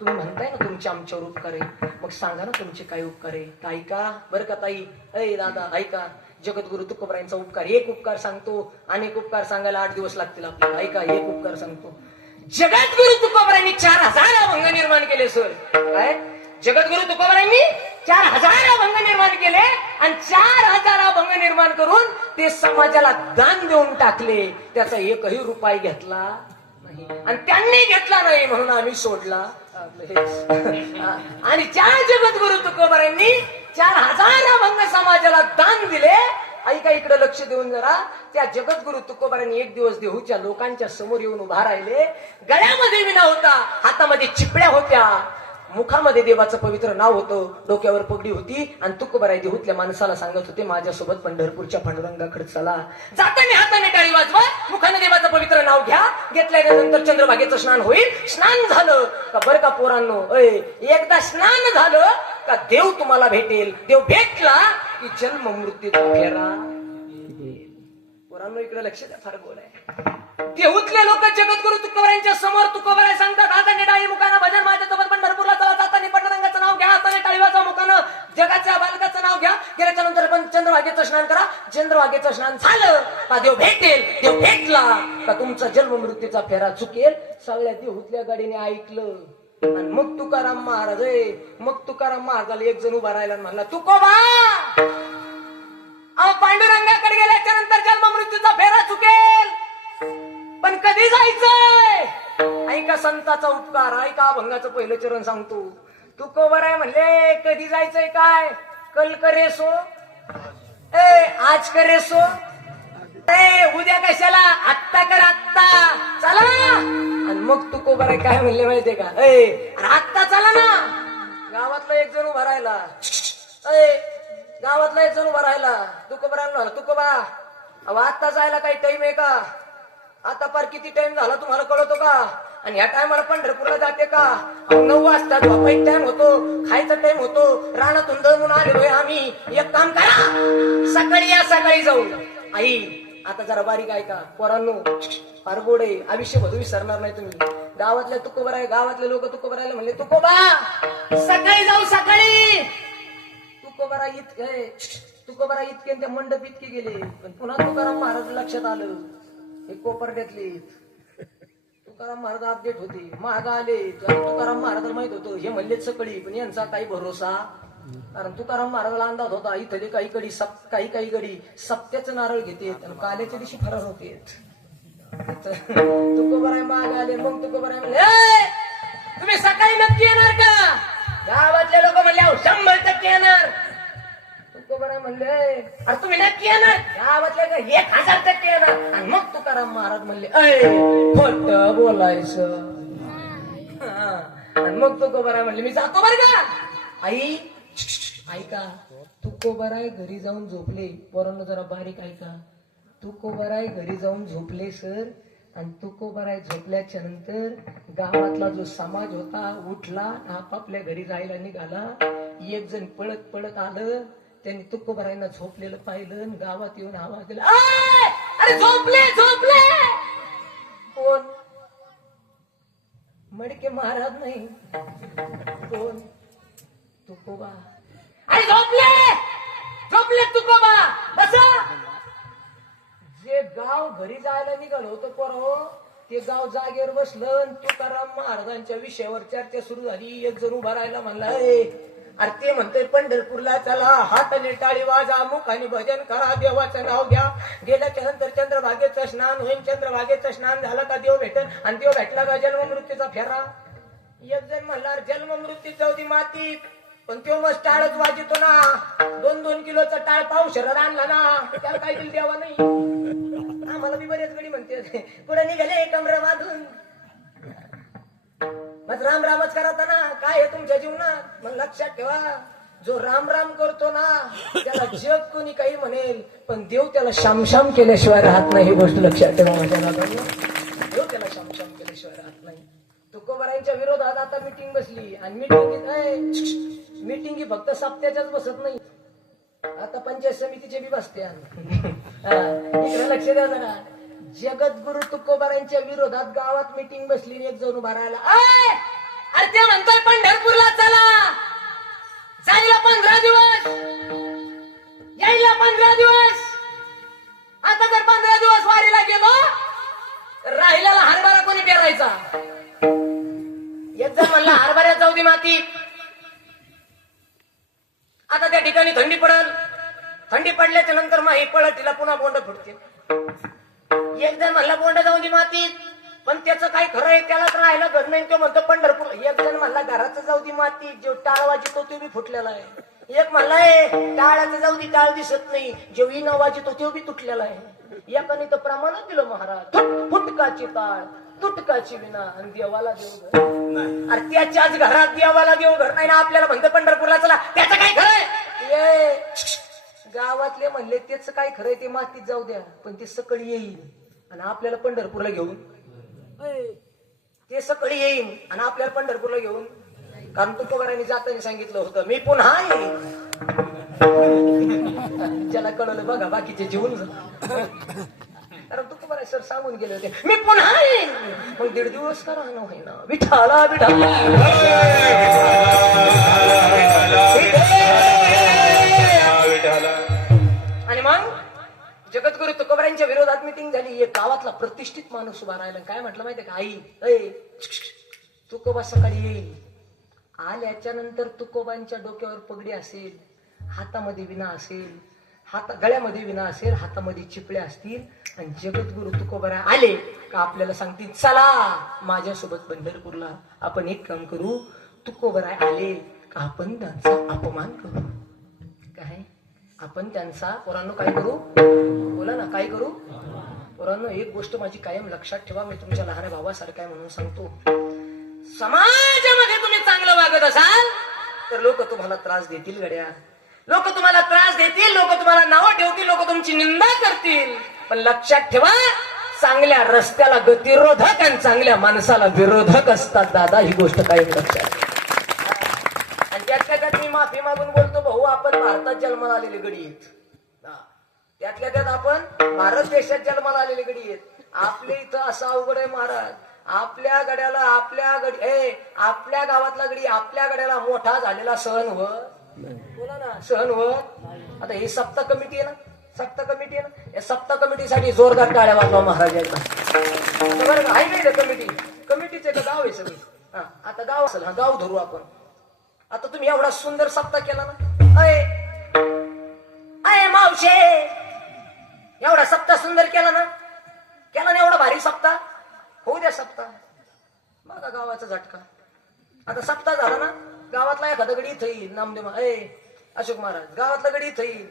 तुम्ही म्हणताय ना तुमचे आमच्यावर उपकार आहे, मग सांगा ना तुमचे काय उपकार आहे. तर ऐका बरं का ताई, दादा ऐका, जगद्गुरु तुकोबारायांचा उपकार, एक उपकार सांगतो, अनेक उपकार सांगायला 8 दिवस लागतील आपल्याला. ऐका, एक उपकार सांगतो. जगद्गुरु तुकोबारायांनी 4000 अभंग निर्माण केले. सर काय, जगद्गुरु तुकोबारायांनी 4000 अभंग निर्माण केले आणि 4000 अभंग निर्माण करून ते समाजाला दान देऊन टाकले. त्याचा 1ही रुपया घेतला नाही आणि त्यांनी घेतला नाही म्हणून आम्ही सोडला. आणि ज्या जगद्गुरु तुकोबारायांनी 4000 अभंग समाजाला दान दिले, ऐका इकडे लक्ष देऊन जरा, त्या जगद्गुरु तुकोबारायांनी एक दिवस देहूच्या लोकांच्या समोर येऊन उभा राहिले. गळ्यामध्ये विणा होता, हातामध्ये चिपड्या होत्या, मुखामध्ये देवाचं पवित्र नाव होतं, डोक्यावर पगडी होती आणि तुकोबाराय देहूतल्या माणसाला सांगत होते, माझ्यासोबत पंढरपूरच्या पांडुरंगाकडे चला. जाताना हाताने टाळी वाजवा, मुखाने देवाचं पवित्र नाव घ्या. घेतल्यानंतर चंद्रभागेचं स्नान होईल. स्नान झालं का बरं का पोरांनो, एकदा स्नान झालं का देव तुम्हाला भेटेल. देव भेटला की जन्म मृत्यूचा फेरा. पोरांनो इकडे लक्ष द्या, फार गोल आहे. देहूतले लोक जगद्गुरु तुकोबारायांच्या समोर तुकोबाराय सांगतात, हाताने टाळी, मुखानं भजन, माझ्यासोबत पंढरपूरला चला. जाताना पांडुरंगाचं नाव घ्या, हाताने टाळी वाजवा, मुखानं जगाच्या बालकाचं नाव घ्या. गेल्याच्या नंतर पण चंद्रभागेचं स्नान करा. चंद्रभागेचं स्नान झालं का देव भेटेल. देव भेटला का तुमचा जन्म मृत्यूचा फेरा चुकेल. सगळ्या देहूतल्या गाडीने ऐकलं आणि मग तुकाराम महाराज मग तुकाराम महाराजाला एक जण उभा राहिला आणि म्हणला तुकोबा पांडुरंगाकडे गेल्याच्या नंतर जन्म मृत्यूचा फेरा चुकेल पण कधी जायचंय ऐका संताचा उपकार ऐका अभंगाचं पहिलं चरण सांगतो तुकोबा राय म्हणले कधी जायचंय काय कल करे सो आज करे सो उद्या कशाला आत्ता कर आत्ता चला आणि मग तुकोबा राय काय म्हणले माहितीये का अरे आत्ता चला ना गावातला एक जण उभा राहिला गावातला एक जण उभा राहिला तुकोबा राहिला तुकोबा अहो आत्ता जायला काही टाइम आहे का आता पार किती टाइम झाला तुम्हाला कळतो का आणि ह्या टायमाला पंढरपूरला जाते का 9 वाजता झोपायचा टाइम होतो खायचा टाइम होतो रानातून दळून आलेलोय आम्ही एक काम करा सकाळी या सकाळी जाऊ आई आता जरा बारीक ऐका पोरांनो फार गोड आहे आयुष्य भरू विसरणार नाही तुम्ही गावातल्या तुकोबा आहे गावातले लोक तुकोबा राहिले म्हणले तुकोबा सकाळी जाऊ सकाळी तुकोबा इतके त्या मंडप इतके गेले पण पुन्हा तुकाराम महाराज लक्षात आलं हे कोपर्ड्यातले तुकाराम महाराज अपडेट होते माग आले तुकाराम महाराजाला माहित होतं हे म्हणले सकाळी पण यांचा काही भरोसा कारण तुकाराम महाराजाला अंदाज होता इथले काही गडी सप्त्याचं नारळ घेते आणि काल्याच्या दिवशी फरार होते तुकोबाराय माग आले मग तुकोबाराय म्हणले तुम्ही सकाळी नक्की येणार का गावातले लोक म्हणले 100% येणार तुकोबाराय म्हणले अरे तुम्ही नक्की येणार गावातले 1000% येणार आणि मग तुकाराम महाराज म्हणले खोट बोलायचं आणि मग तुकोबाराय म्हणले मी जातो बरं का आई ऐका तुकोबाराय घरी जाऊन झोपले पोरांना जरा बारीक ऐका तुकोबाराय घरी जाऊन झोपले सर आणि तुकोबाराय झोपल्याच्या नंतर गावातला जो समाज होता उठला आपापल्या घरी जायला निघाला एक जण पळत पळत आलं त्यांनी तुकोबारायला झोपलेलं पाहिलं आणि गावात येऊन आवाज दिला अरे झोपले झोपले कोण मडके महाराज नाही कोण तुकोबा अरे झोपले झोपले तुकोबा बस जे गाव घरी जायला निघालं होतं पोरो ते गाव जागेवर बसलं आणि तुकाराम महाराजांच्या विषयावर चर्चा सुरू झाली एक जण उभा राहिला म्हणला अरे ते म्हणतोय पंढरपूरला चला हाताने टाळी वाजा मुखाने भजन करा देवाचं नाव घ्या गेल्याच्या नंतर चंद्रभागेचं स्नान होईल चंद्रभागेचं स्नान झालं का देव भेटल आणि देव भेटला का जन्म मृत्यूचा फेरा एक जण म्हणला जन्म मृत्यू जाऊ दे मातीत पण तो मग टाळच वाजतो ना 2-2 किलोचा टाळ पावशेरात आणला ना त्याला काय दिल देवा नाही आम्हाला बी बरेच गडी म्हणते पुढे निघाले कमरा बांधून मग राम रामच करायचा ना काय आहे तुमच्या जीवनात मग लक्षात ठेवा जो राम राम करतो ना त्याला जग कोणी काही म्हणेल पण देव त्याला शामशाम केल्याशिवाय राहत नाही ही गोष्ट लक्षात ठेवा माझ्या नात्याने देव त्याला शामशाम केल्याशिवाय राहत नाही तुकोबारायांच्या विरोधात आता मीटिंग बसली आणि मीटिंग ही फक्त सप्त्याच्याच बसत नाही आता पंचायत समितीचे बी बसते इकडे लक्ष द्या जरा जगद्गुरु तुकोबारायांच्या विरोधात गावात मीटिंग बसली एक जण उभा राहिला अरे ते म्हणतोय पंढरपूरला चला जायला 15 दिवस यायला 15 दिवस आता जर 15 दिवस वारीला गेलो तर राहिलेला हरभरा कोणी पेरायचा एक जण म्हणला हरभऱ्यात जाऊ दे मातीत आता त्या ठिकाणी थंडी पडल थंडी पडल्याच्या नंतर मग ही पळटीला पुन्हा बोंड फुटते एक जण म्हणला बोंड जाऊ दे मातीत पण त्याचं काय खरं आहे त्यालाच राहायला घर नाही तो म्हणतो पंढरपूर एक जण म्हणला घराचं जाऊ दे मातीत जो टाळ वाजतो तो बी फुटलेला आहे एक म्हणलाय टाळाचं जाऊ दे टाळ दिसत नाही जो विण वाजतो तो बी तुटलेला आहे एकाने तर प्रमाणच दिलं महाराज फुटकाची टाळ तुटकाची विना आणि देवाला देव घर अरे त्याच्याच घरात देवाला देव घर नाही ना आपल्याला म्हणतो पंढरपूरला चला त्याचं काय खरंय गावातले म्हणले त्याच काय खरंय ते मातीत जाऊ द्या पण ते सकाळी येईल आणि आपल्याला पंढरपूरला घेऊन ते सकाळी येईल आणि आपल्याला पंढरपूरला घेऊन कारण तुकोबारायांनी जाताना सांगितलं होतं मी पुन्हा येईन ज्याला कळलं बघा बाकीचे जीवन कारण तुकोबाराय सर सांगून गेले होते मी पुन्हा येईन मग 1.5 दिवस करा ना विठाला विठाला आणि मग जगद्गुरु तुकोबारायांच्या विरोधात मीटिंग झाली एक गावातला प्रतिष्ठित माणूस उभा राहिला काय म्हटलं माहितीये का आई तुकोबा सकाळी येईल. आल्याच्या नंतर तुकोबांच्या डोक्यावर पगडी असेल, हातामध्ये विना असेल, गळ्यामध्ये विना असेल, हातामध्ये चिपळे असतील आणि जगद्गुरु तुकोबरा आले का आपल्याला सांगतील चला माझ्यासोबत पंढरपूरला. आपण एक काम करू, तुकोबरा आले का आपण त्यांचा अपमान करू. काय आपण त्यांचा पोरांनो काय करू, बोला ना, काय करू पोरांनो. एक गोष्ट माझी कायम लक्षात ठेवा, मी तुमच्या लहान भावासारखा आहे म्हणून सांगतो. समाजामध्ये तुम्ही चांगलं वागत असाल तर लोक तुम्हाला त्रास देतील गड्या. लोक तुम्हाला त्रास देतील, लोक तुम्हाला नावं ठेवतील, लोक तुमची निंदा करतील. पण लक्षात ठेवा, चांगल्या रस्त्याला गतिरोधक आणि चांगल्या माणसाला विरोधक असतात दादा. ही गोष्ट काही लक्षात ठेवा. आणि त्यातल्या त्यात मी माफी मागून बोलतो भाऊ, आपण भारतात जन्माला आलेले गडी आहेत. त्यातल्या त्यात आपण भारत देशात जन्माला आलेले गडी आहेत. आपल्या इथं असं अवघड आहे महाराज, आपल्या गड्याला आपल्या गावातला गडी आपल्या गड्याला मोठा झालेला सहन होत, बोला ना, सहन होत. आता ही सप्ताह कमिटी आहे ना, सप्ताह कमिटी आहे ना, या सप्ताह कमिटीसाठी जोरदार टाळ्या वाजवा महाराजांना. बरं आहे नाही कमिटी, कमिटीचे गाव आहे सगळी. आता गाव असेल, हा गाव धरू आपण. आता तुम्ही एवढा सुंदर सप्ताह केला ना, अय मावशे, एवढा सप्ताह सुंदर केला ना एवढा भारी सप्ताह होऊ द्या सप्ताह. बघा गावाचा झटका. आता सप्ताह झाला ना, गावातला एखादा गडी इथं येईल, नामदेव अशोक महाराज गावातला गडी इथं येईल.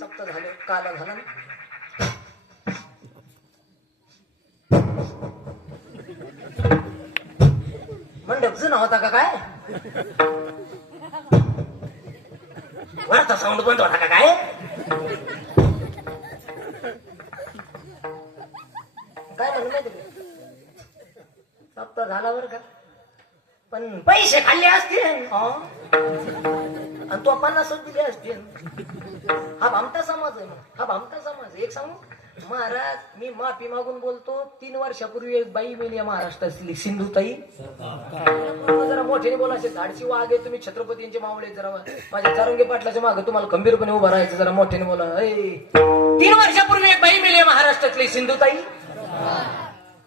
सप्ताह झाले, काला झाला ना, मंडप जुना होता का काय, वरचा साऊंड बंद होता का काय, काय म्हणून माहिती सप्ताह झाला बरं का, पण पैसे खाल्ले असतील आणि तो 50 दिले असतील. हा भामटा समाज आहे, हा भामटा समाज. एक सांगू महाराज, मी माफी मागून बोलतो, 3 वर्षापूर्वी एक बाई मेली महाराष्ट्रातली, सिंधुताई. जरा मोठ्याने बोलायचे, धाडशी वाघ आहे तुम्ही, छत्रपतींचे मावळे. जरा माझ्या चारंगे पाटलाच्या मागे तुम्हाला खंबीरपणे उभं राहायचं, जरा मोठ्याने बोला. 3 वर्षापूर्वी एक बाई मेली महाराष्ट्रातली, सिंधुताई.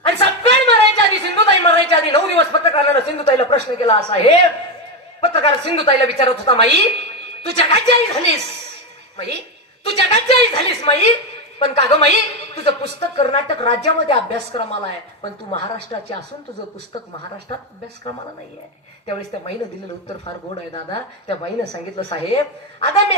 आणि सगळ्यात मरायच्या आधी, सिंधुताई मरायच्या आधी 9 दिवस पत्रकाराला सिंधुताईला प्रश्न केला असा. हे पत्रकार सिंधुताईला विचारत होता, माई तू जगाची आई झालीस, माई तू जगाची आई झालीस माई, पण का ग माई, तुझं पुस्तक कर्नाटक राज्यामध्ये अभ्यासक्रमाला आहे, पण तू महाराष्ट्राची असून तुझं पुस्तक महाराष्ट्रात अभ्यासक्रमाला नाही आहे. त्यावेळेस त्या बाईनं दिलेलं उत्तर फार गोड आहे दादा. त्या बाईनं सांगितलं, साहेब आता मी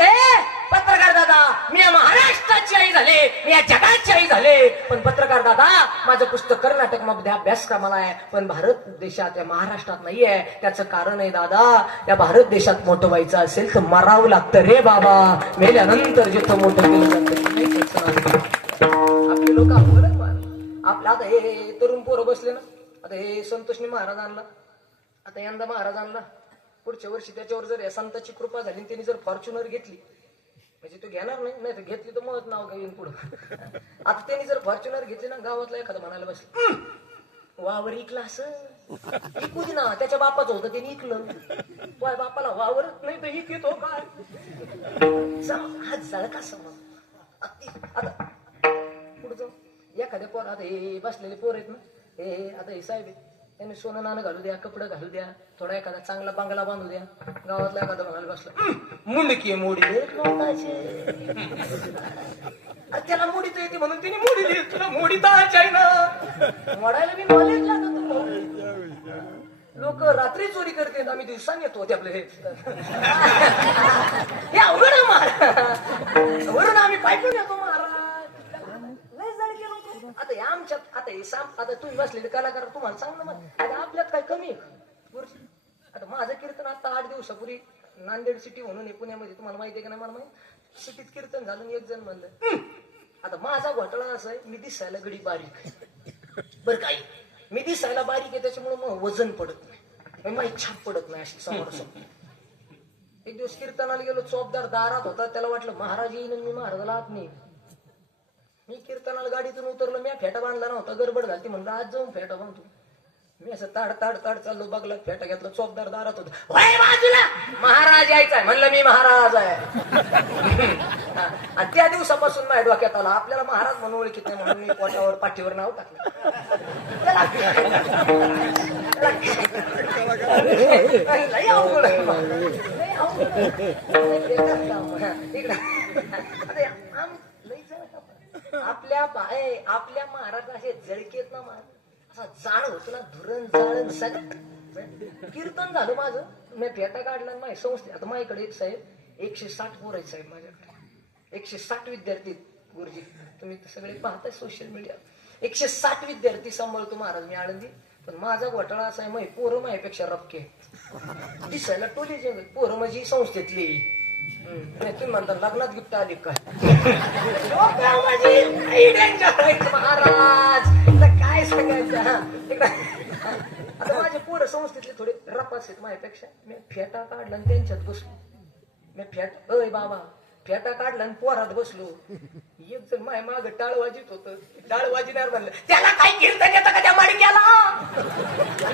पत्रकार दादा, मी या महाराष्ट्राची आई झाले, मी या जगाची आई झाले, पण पत्रकार दादा माझं पुस्तक कर्नाटक मध्ये अभ्यासक्रमाला आहे, पण भारत देशात या महाराष्ट्रात नाही आहे. त्याचं कारण आहे दादा, या भारत देशात मोठं व्हायचं असेल तर मरावं लागतं रे बाबा, मेल्यानंतर जिथं मोठं केलं जातं. आपले लोक आपल्या आता हे तरुण पोरं बसले ना, आता हे संतोषने महाराज आणला, आता यंदा महाराज आणला, पुढच्या वर्षी त्याच्यावर जर या संतांची कृपा झाली, त्यांनी जर फॉर्च्युनर घेतली, म्हणजे तो घेणार नाही तर घेतली तर मग नाव घेईन पुढं. आता त्यांनी जर फॉर्च्युनर घेतली ना, गावातला एखादा म्हणायला बसला, वावर इकला असं, इकू दे ना, त्याच्या बापाचं होतं त्यांनी इकलं, तो बापाला वावरच नाही तर इक येतो काय, हा जळका समज. आता पुढे जाऊ, एखाद्या पोर, आता हे बसलेले पोर आहेत ना, हे आता हे साहेब आहेत, त्यांनी सोनं नाणं घालू द्या, कपडे घालू द्या, थोडा एखादा चांगला बंगला बांधू द्या. गावातला एखादा म्हणायला बसला, मुंडकी मोडी त्याला मोडी तर येते म्हणून तिने मोडी दिली, तुला मोडी तर ना मोडायला मी नॉलेज लागत. लोक रात्री चोरी करते, आम्ही दिवसांनी येतो ते आपले हे अवघड महाराज, वरून आम्ही पायटून येतो महाराज. आता हे आमच्यात, आता हे आता तुम्ही बसलेले कलाकार तुम्हाला सांग ना, आता आपल्यात काय कमी आहे. आता माझं कीर्तन आता 8 दिवसापूर्वी नांदेड सिटी म्हणून आहे पुण्यामध्ये, तुम्हाला माहिती आहे का नाही मला माहिती, सिटीत कीर्तन झालं, एक जण म्हणलं. आता माझा घोटाळा असा आहे, मी दिसायला गडी बारीक बरं, काही मी दिसायला बारीक आहे, त्याच्यामुळे मग वजन पडत नाही, माझी छाप पडत नाही अशी समोर. एक दिवस कीर्तनाला गेलो, चौपदार दारात होता, त्याला वाटलं महाराज येईन, मी महाराजाला आत नाही. मी कीर्तनाला गाडीतून उतरलो, मी फेटा बांधला नव्हता, गडबड झाली, म्हणलं आज जाऊन फेटा बांधतो. मी असं ताड ताड ताड चाललो, बघला फेटा घेतला, चौपदार दारात होता, बाजूला महाराज यायचाय, म्हणलं मी महाराज आहे. आणि त्या दिवसापासून माझ्या डोक्यात आला आपल्याला महाराज म्हणून ओळखीत नाही म्हणून मी पोटावर पाठीवर नाव टाकलं लई अवघड आहे बा. लई अवघड आहे. लई बेकार काम. इकडं. अरे, लई जण काम. आपल्या महाराज असे जळकेत ना महाराज असा जाण होतो ना धुरण जाळण सगळं कीर्तन झालं माझं मी फेटा काढला माझ्या संस्थे आता माझ्याकडे एक साहेब 160 पोर आहेत साहेब माझ्याकडे 160 विद्यार्थी गुरुजी तुम्ही सगळे पाहताय सोशल मीडिया 160 विद्यार्थी सांभाळतो महाराज मी आळंदी पण माझा घोटाळा असा आहे पोरं माझ्यापेक्षा रपके दिसायला टोले जे पोरं माझी संस्थेतली तुम्ही म्हणता लग्नात गिफ्ट आली काय महाराज काय सांगायचं आता माझे पोरं संस्थेतले थोडे रपास आहेत माझ्यापेक्षा मी फेटा काढला आणि त्यांच्यात बसलो मी अय बाबा फेटा काढला आणि पोरात बसलो एक जण माझ्या माग टाळ वाजित होत टाळ वाजणार म्हणलं त्याला काय कीर्तन येतं का त्या माडी गेला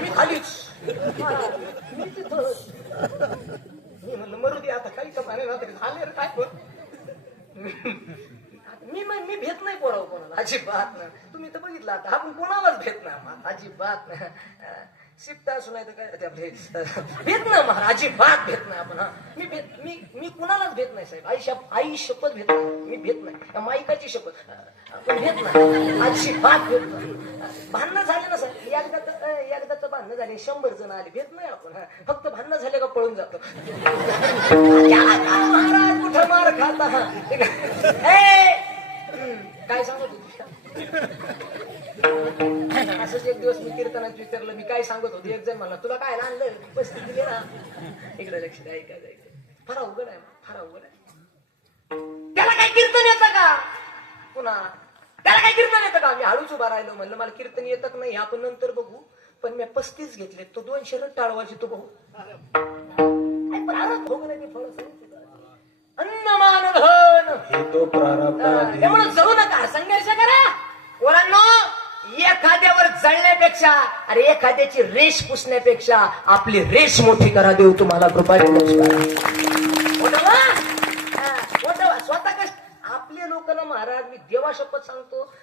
मी खालीच मी तिथं मी म्हणलं मरू दे आता काही कमाने ना तरी झाले काय मी भेट नाही पोराव कोणाला अजिबात ना तुम्ही तर बघितलं आता आपण कोणालाच भेट ना अजिबात ना शिफ्ट असू नाही तर काय भेट ना महाराज अजिबात भेट नाही आपण मी कुणालाच भेट नाही साहेब आई शपथ भेट नाही मी भेट नाही माईकाची शपथ आपण भेट नाही अजिबात भेट नाही भांडणं झाले ना साहेब एकदाच भांडणं झाले 100 जण आले भेट नाही आपण फक्त भांडणं झाले का पळून जातो महाराज कुठं मार खाता काय सांगत होती असंच एक दिवस मी कीर्तनात विचारलं मी काय सांगत होतो एक जण म्हणला तुला काय आणलं पस्तीस दिले ना इकडे लक्ष द्या ऐका जायचं फार अवघड आहे फार अवघड आहे त्याला काय कीर्तन येतं का पुन्हा त्याला काय कीर्तन येतं का मी हळूच उभा राहिलो म्हणलं मला कीर्तन येतं का नाही आपण नंतर बघू पण मी 35 घेतले तो 200 टाळवायचे तो भाऊ बघू नाही फळ अन्नमान धन तो प्रारब्ध त्यामुळे जाऊ नका संघर्ष करा पोरांनो एखाद्यावर जळण्यापेक्षा अरे एखाद्याची रेष पुसण्यापेक्षा आपली रेष मोठी करा देऊ तुम्हाला कृपा स्वतः कष्ट आपले लोक ना महाराज मी देवा शपथ सांगतो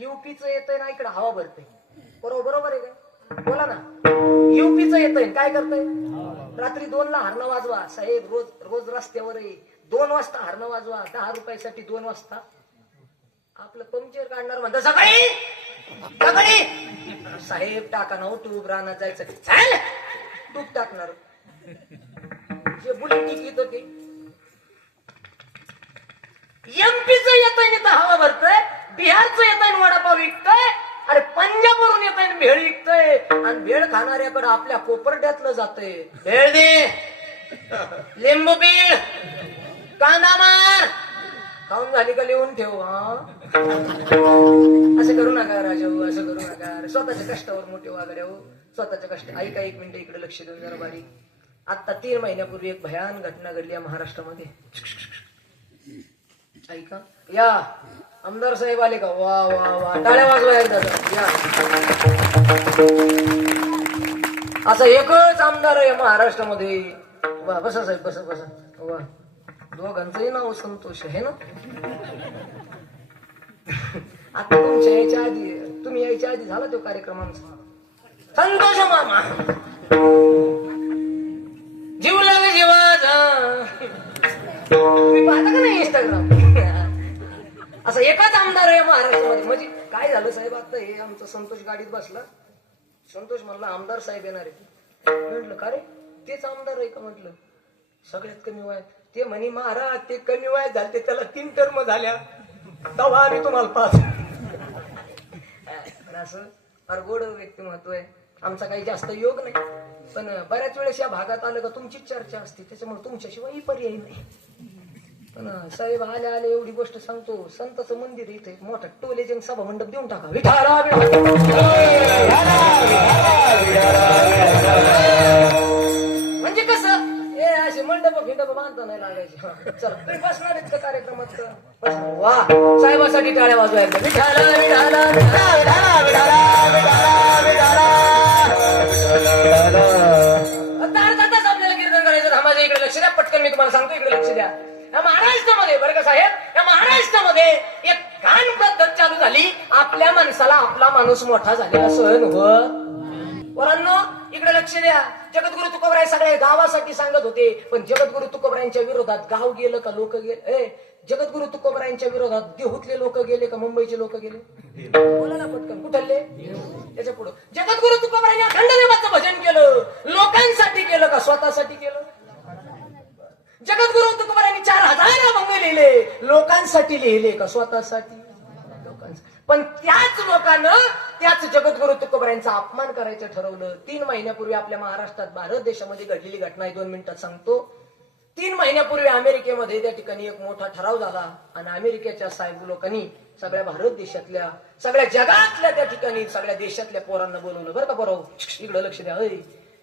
युपीचं येतंय ना इकडे हवा भरते बरोबर आहे काय बोला ना युपीचं येतंय काय करतंय रात्री 2ला हरणं वाजवा साहेब रोज रस्त्यावर 2 वाजता हरणं वाजवा 10 रुपयासाठी 2 वाजता आपलं पंक्चर काढणार म्हणता सकाळी साहेब टाका ना ट्यूब राहणार जायचं ट्यूब टाकणार जे बुलेट टिकली तर ते एमपीचं येतंय तर हवा भरतंय बिहारचं येतंय वडापाव विकतंय अरे पंजाबवरून येतंय भेळ विकतंय आणि भेळ खाणाऱ्याकडे आपल्या कोपर्ड्यातलं जातंय भेळ दे लिंबू पीळ कांदा मार खाऊन झाली का लिहून ठेव असं करू नका राजाऊ असं करू नका स्वतःच्या कष्टावर मोठे वागड्या हो स्वतःच्या कष्ट ऐका 1 मिनिट इकडे लक्ष देऊन जरा बारीक आता 3 महिन्यापूर्वी एक भयान घटना घडली आहे महाराष्ट्रामध्ये ऐका या आमदार साहेब आले का वा वा वा टाळ्या वाजवा एकदा या असा एकच आमदार आहे महाराष्ट्रामध्ये वा बसा साहेब बसा वा दोघांचंही नाव संतोष आहे ना आता तुमच्या यायच्या आधी तुम्ही यायच्या आधी झाला तो कार्यक्रम आमचा संतोष मामा जीवला जीवाचा तुम्ही पाहता का नाही इंस्टाग्राम असं एकच आमदार आहे महाराष्ट्रामध्ये म्हणजे काय झालं साहेब आता हे आमचा संतोष गाडीत बसला संतोष म्हणला आमदार साहेब येणार आहे म्हटलं का रे तेच आमदार आहे का म्हटलं सगळ्यात कमी वयात ते म्हणे महाराज ते कमी वयात झाले त्याला 3 टर्म झाल्या तेव्हा आम्ही तुम्हाला 5 असं फार गोड व्यक्तिमत्व आहे आमचा काही जास्त योग नाही पण बऱ्याच वेळेस या भागात आलं का तुमची चर्चा असते त्याच्यामुळे तुमच्याशिवाय पर्याय नाही पण साहेब आले एवढी गोष्ट सांगतो संताचं मंदिर इथे मोठा टोलेजंग सभा मंडप देऊन टाका विठाला म्हणजे कसं हे असे मंडप फिंडप बांधता नाही लागायचे चल तुम्ही बसणार आहेत का कार्यक्रमात वा साहेबासाठी टाळ्या वाजवायला विठाला विठाला विठाला विठाला विठाला आपल्याला कीर्तन करायचं माझ्या इकडे लक्ष द्या पटकन मी तुम्हाला सांगतो इकडे लक्ष द्या या महाराष्ट्रामध्ये बरं का साहेब, या महाराष्ट्रामध्ये एक घाण पद्धत चालू झाली. आपल्या माणसाला आपला माणूस मोठा झालेला सहन हो. पोरांनो इकडे लक्ष द्या. जगद्गुरु तुकोबराय सगळ्या गावासाठी सांगत होते, पण जगद्गुरु तुकोबरायांच्या विरोधात गाव गेलं का लोक गेले? जगद्गुरु तुकोबरायांच्या विरोधात देहूतले लोक गेले का मुंबईचे लोक गेले? बोला ना पटकन, कुठले? त्याच्या पुढे जगद्गुरु तुकोबरायांनी अखंड देवाचं भजन केलं, लोकांसाठी केलं का स्वतःसाठी केलं? जगद्गुरु तुकोबरायांनी 4000 अभंग लिहिले, लोकांसाठी लिहिले का स्वतःसाठी? पण त्याच लोकांना त्याच जगद्गुरु तुकोबरायांचा अपमान करायचं ठरवलं. 3 महिन्यापूर्वी आपल्या महाराष्ट्रात भारत देशामध्ये घडलेली घटना आहे, 2 मिनिटात सांगतो. 3 महिन्यापूर्वी अमेरिकेमध्ये त्या ठिकाणी एक मोठा ठराव झाला आणि अमेरिकेच्या साहेब लोकांनी सगळ्या भारत देशातल्या, सगळ्या जगातल्या, त्या ठिकाणी सगळ्या देशातल्या पोरांना बोलवलं. बरं का पोराव, इकडं लक्ष द्या.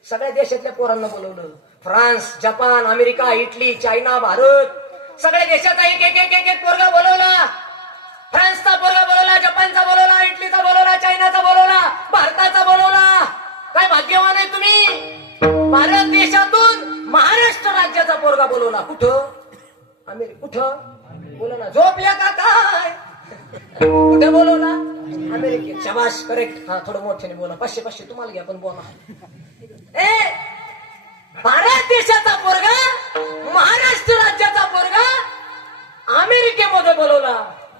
सगळ्या देशातल्या पोरांना बोलवलं. France, Japan, America, Italy, China, Bharat, सगळ्या देशाचा एक एक एक एक एक पोरगा बोलवला. फ्रान्सचा पोरगा बोलवला, जपानचा बोलवला, इटलीचा बोलवला, चायनाचा बोलवला, भारताचा बोलवला. काय भाग्यवान आहे तुम्ही. भारत देशातून महाराष्ट्र राज्याचा पोरगा बोलवला. कुठं? अमेरिका. कुठं? बोला ना, झोपल्या का काय? कुठे बोलवला? अमेरिकेत. शाबाश, करेक्ट. हा, थोडं मोठ्याने बोला. 500 तुम्हाला घ्या, पण बोला. भारत देशाचा पोरगा, महाराष्ट्र राज्याचा पोरगा अमेरिकेमध्ये बोलवला.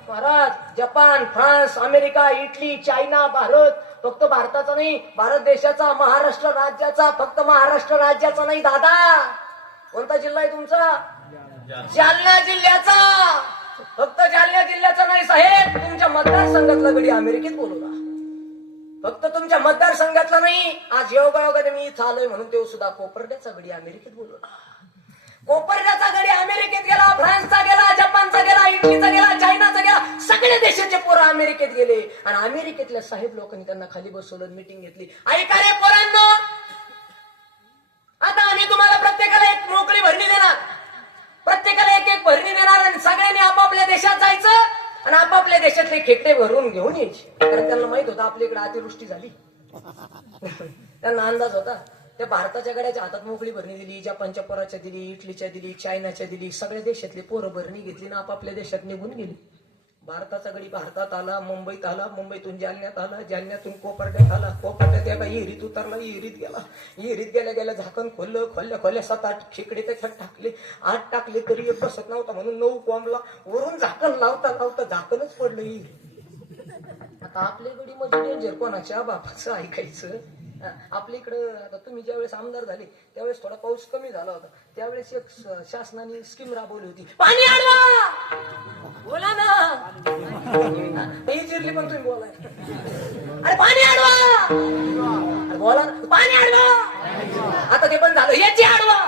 महाराज, Japan, France, America, Italy, China, Bharat, फक्त भारताचा नाही, भारत देशाचा, महाराष्ट्र राज्याचा, फक्त महाराष्ट्र राज्याचा नाही दादा. कोणता जिल्हा आहे तुमचा? जालना जिल्ह्याचा. फक्त जालना जिल्ह्याचा नाही साहेब, तुमच्या मतदारसंघातला गडी अमेरिकेत बोलवला. फक्त तुमच्या मतदारसंघातला नाही, आज योगायोगाने मी इथं आलोय म्हणून ते सुद्धा कोपर्ड्याचा गडी अमेरिकेत बोलवला. कोपर्ड्याचा गडी अमेरिकेत गेला, फ्रान्सचा गेला, जपानचा गेला, इटलीचा गेला, चायनाचा गेला, सगळ्या देशाचे पोरं अमेरिकेत गेले. आणि अमेरिकेतल्या साहेब लोकांनी त्यांना खाली बसवलं, मिटिंग घेतली. ऐका रे पोरांनो, आता आम्ही तुम्हाला प्रत्येकाला एक मोकळी भरणी देणार, प्रत्येकाला एक एक भरणी देणार आणि सगळ्यांनी आपापल्या देशात जायचं आणि आपापल्या देशातले खेकडे भरून घेऊन यायचे. कारण त्यांना माहित होतं आपल्या इकडे अतिवृष्टी झाली. त्यांना अंदाज होता. त्या भारताच्या गड्याच्या हातात मोकळी भरणी दिली, जपानच्या पोराच्या दिली, इटलीच्या दिली, चायनाच्या दिली, सगळ्या देशातले पोरं भरणी घेतली ना आपापल्या देशात निघून गेली. भारताचा गडी भारतात आला, मुंबईत आला, मुंबईतून जालन्यात आला, जालन्यातून कोपर्ड्यात आला, कोपर्ड्यात एका विहिरीत उतरला, विहिरीत गेला, विहिरीत गेल्या गेल्या झाकण खोललं, खोल्या 7-8 खेकडे त्याच्यात टाकले, 8 टाकले तरी एक बसत नव्हता म्हणून 9 कोंबला. वरून झाकण लावता लावता झाकणच पडलं विहिरीत. आता आपले गडी म्हणजे डेंजर, कोणाच्या बापाचं ऐकायचं. आपल्या इकडं आता तुम्ही ज्यावेळेस आमदार झाले त्यावेळेस थोडा पाऊस कमी झाला होता, त्यावेळेस एक शासनाने स्कीम राबवली होती, पाणी अडवा. बोला ना, ही चिरली पण तुम्ही बोला. अरे पाणी अडवा, अरे बोला ना, पाणी अडवा. आता ते पण झालं, याची अडवा.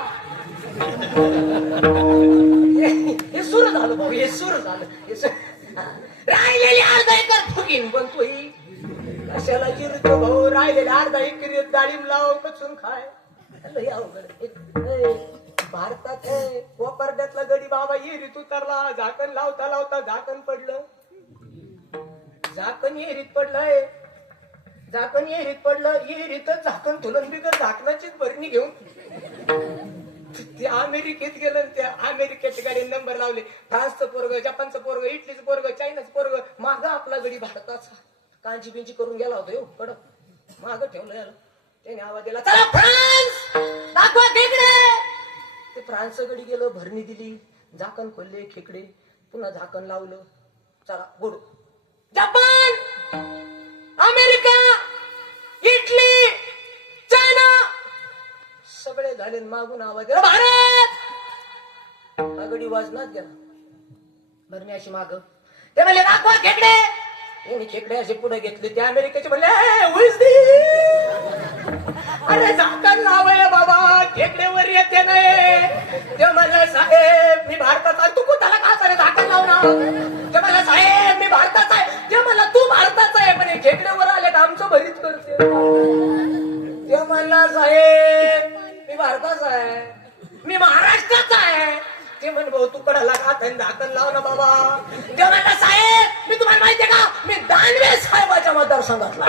हे सुरू झालं भाऊ, हे सुरू झालं. राहिलेली अर्धा एकर फुगीन पण तू ही कशाला जिरतो भाऊ. राहिलेल्या अर्धा एकर डाळिंब लाव, कचून खाय. भारतात कोपर्ड्यातला गडी बाबा विहिरीत उतरला, झाकण लावता लावता झाकण पडलं, झाकण विहिरीत पडलंय, झाकण विहिरीत पडलं, विहिरीतच झाकण तुलन बिगर झाकणाचीच भरणी घेऊन ते अमेरिकेत गेलं. त्या अमेरिकेच्या गाडी नंबर लावले, फ्रान्सचं पोरग, जपानचं पोरग, इटलीचं पोरग, चायनाचं पोरग, माग आपला गडी भारताचा कांची बिंची करून गेला होता. यो कडक माग ठेवलं याला. त्याने आवाज दिला, चला फ्रान्स दाखवा खेकडे. ते फ्रान्सचं गडी गेलं, भरणी दिली, झाकण खोलले, खेकडे, पुन्हा झाकण लावलं, चला गोड. जपान, अमेरिका, इटली, चायना सगळे झाले. मागून आवाज दिला, भारत. हा गडी वाजनात गेला, भरणी अशी माग. ते म्हणले दाखवा खेकडे. यांनी खेकडे असे पुढे घेतले. ते अमेरिकेचे म्हणले, अरे झाकण लावय बाबा, खेकडेवर येते नाही. ते म्हणलं साहेब मी भारताचा. तू कुठाला का सारे झाकण लावणार. ते म्हणलं साहेब मी भारताचा आहे. ते म्हणलं तू भारताचा आहे, पण हे खेकडेवर आले तर आमचं भरीच करते. ते म्हणला साहेब मी भारताचा आहे, मी महाराष्ट्राचा आहे. ते म्हण भाऊ तू कडाला का झाकण लाव ना बाबा. ते म्हणला साहेब मी तुम्हाला माहितीये का, मी दानवे साहेबाच्या मतदारसंघातला.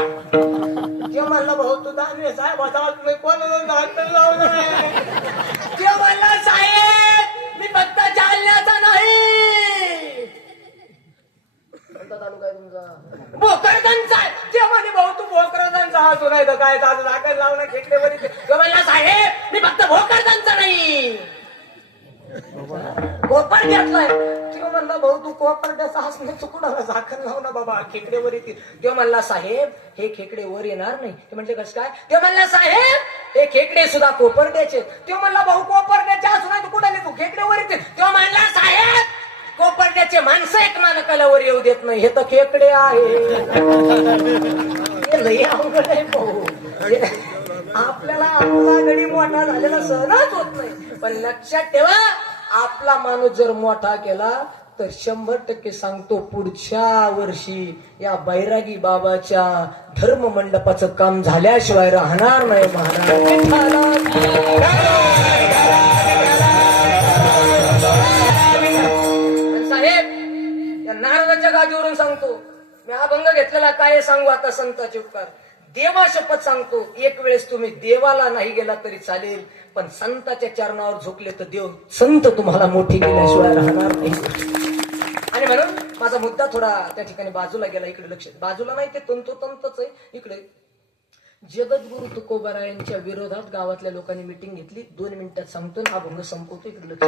ते म्हणला भाऊ तू दानवे साहेबाचा, तुम्ही कोणाला झाकण लावलं नाही. ते म्हणला साहेब मी फक्त जालन्याचा नाही तर काय ताज झाकण लावणं खेकडेवर तो म्हणला साहेब मी फक्त भोकरदांचा नाही कोपर घेतलाय तो म्हणला भाऊ तू कोपरड्याचा हसणे चुकून झाकण लाव ना बाबा खेकडेवर येतील तो म्हणला साहेब हे खेकडे वर येणार नाही ते म्हटले कसं काय ते म्हणला साहेब हे खेकडे सुद्धा कोपरड्याचे तो म्हणला भाऊ कोपरड्याचे असू नाही तू कुठे तू खेकडेवर येते तो म्हणला साहेब कोपरड्याचे माणसं एकमेकाला वर येऊ देत नाही हे तर खेकडे आहे हे लई अवघड आहे भाऊ आपल्याला आपला गडी मोठा झालेला सहनच होत नाही पण लक्षात ठेवा आपला माणूस जर मोठा केला तर 100% सांगतो पुढच्या वर्षी या बैरागी बाबाच्या धर्म मंडपाचं काम झाल्याशिवाय राहणार नाही महाराज साहेब या नारदाच्या गादीवरून सांगतो मी अभंग घेतलेला काय सांगू आता संताचे उपकार देवा शपथ सांगतो एक वेळेस तुम्ही देवाला नाही गेला तरी चालेल पण संताच्या चरणावर झोकले तर देव संत तुम्हाला मोठी केल्याशिवाय राहणार नाही आणि म्हणून माझा मुद्दा थोडा त्या ठिकाणी बाजूला गेला इकडे लक्ष बाजूला नाही ते तंतोतंतच आहे इकडे जगद्गुरु तुकोबारायांच्या विरोधात गावातल्या लोकांनी मिटिंग घेतली 2 मिनिटात सांगतो हा भंग संपवतो इकडे लक्ष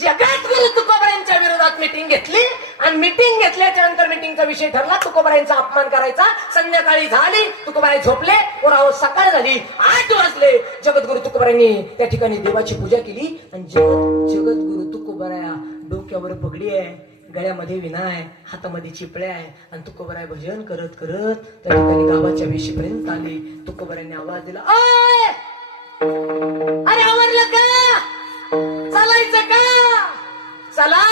द्या जगद्गुरु तुकोबारायांच्या विरोधात मिटिंग घेतली आणि मिटिंग घेतल्याच्या नंतर मिटिंगचा विषय ठरला तुकोबारायांचा अपमान करायचा संध्याकाळी झाली तुकोबाराय झोपले वर सकाळ झाली 8 वाजले जगद्गुरु तुकोबारायांनी त्या ठिकाणी देवाची पूजा केली आणि जगद्गुरु तुकोबाराया डोक्यावर पगडी आहे गळ्यामध्ये विना आहे हातामध्ये चिपळ्या आहे आणि तुकोबाराय भजन करत करत त्या ठिकाणी गावाच्या वेशीपर्यंत आले तुकोबारायांनी आवाज दिला अरे आवरलं का चालायचं का चला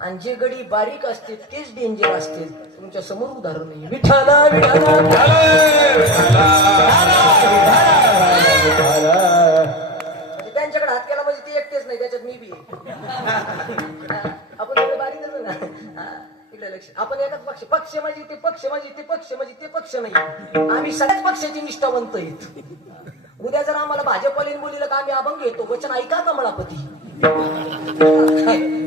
आणि जे गडी बारीक असते तेच डेंजर असते तुमच्या समोर उदाहरण नाही विठाला त्यांच्याकडे हात केला म्हणजे ते एकटेच नाही त्याच्यात मी बी आपण बारीक ना इकडे लक्ष आपण एकाच पक्ष पक्ष म्हणजे ते पक्ष म्हणजे ते पक्ष म्हणजे ते पक्ष नाही आम्ही सगळ्याच पक्षाची निष्ठावंत आहेत उद्या जर आम्हाला भाजपवाल्याने बोललं का आम्ही अभंग घेतो वचन ऐका कमळापती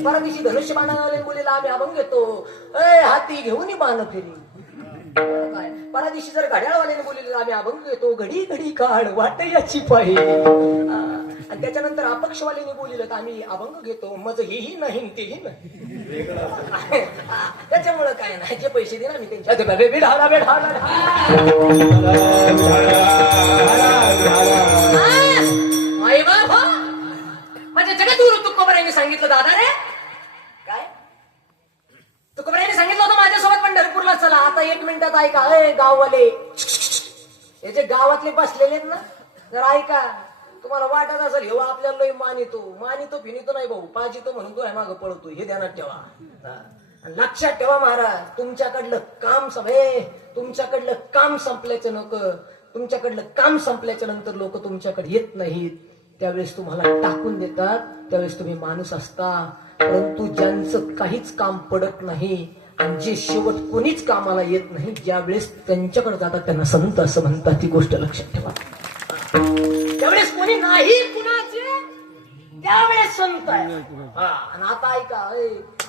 परवा दिवशी धनुष्य बाणाने बोलीला आम्ही अभंग घेतो हाती घेऊन बाण फेरी परवा दिवशी जर घड्याळवाल्याने बोलले आम्ही अभंग घेतो घडी घडी काढ वाट याची पाहि आणि त्याच्यानंतर अपक्षवाल्याने बोलले तर आम्ही अभंग घेतो मज हेही नाही तेही नाही त्याच्यामुळे काय नाही जे पैसे दे ना मी त्यांच्या आई बाबा माझ्या जगद्गुरु तुकोबारायांनी सांगितलं दादा रे काय तुकोबारायांनी सांगितलं होतं माझ्यासोबत पंढरपूरला चला आता 1 मिनिटात ऐका गाववाले हे जे गावातले बसलेले ना जर ऐका तुम्हाला वाटत असेल हे आपल्याला मानितो फिनितो नाही भाऊ पाजितो म्हणून तो आहे मागं पळतो हे ध्यानात ठेवा लक्षात ठेवा महाराज तुमच्याकडलं काम संपल्याचं नको तुमच्याकडलं काम संपल्याच्या नंतर लोक तुमच्याकडे येत नाहीत त्यावेळेस तुम्हाला टाकून देतात त्यावेळेस तुम्ही माणूस असता परंतु ज्यांचं काहीच काम पडत नाही आणि जे शेवट कोणीच कामाला येत नाही, ज्या वेळेस त्यांच्याकडे जातात त्यांना संत असं म्हणतात. ती गोष्ट लक्षात ठेवा. त्यावेळेस कोणी नाही कुणाचे, त्यावेळेस संत आहे. आणि आता ऐका,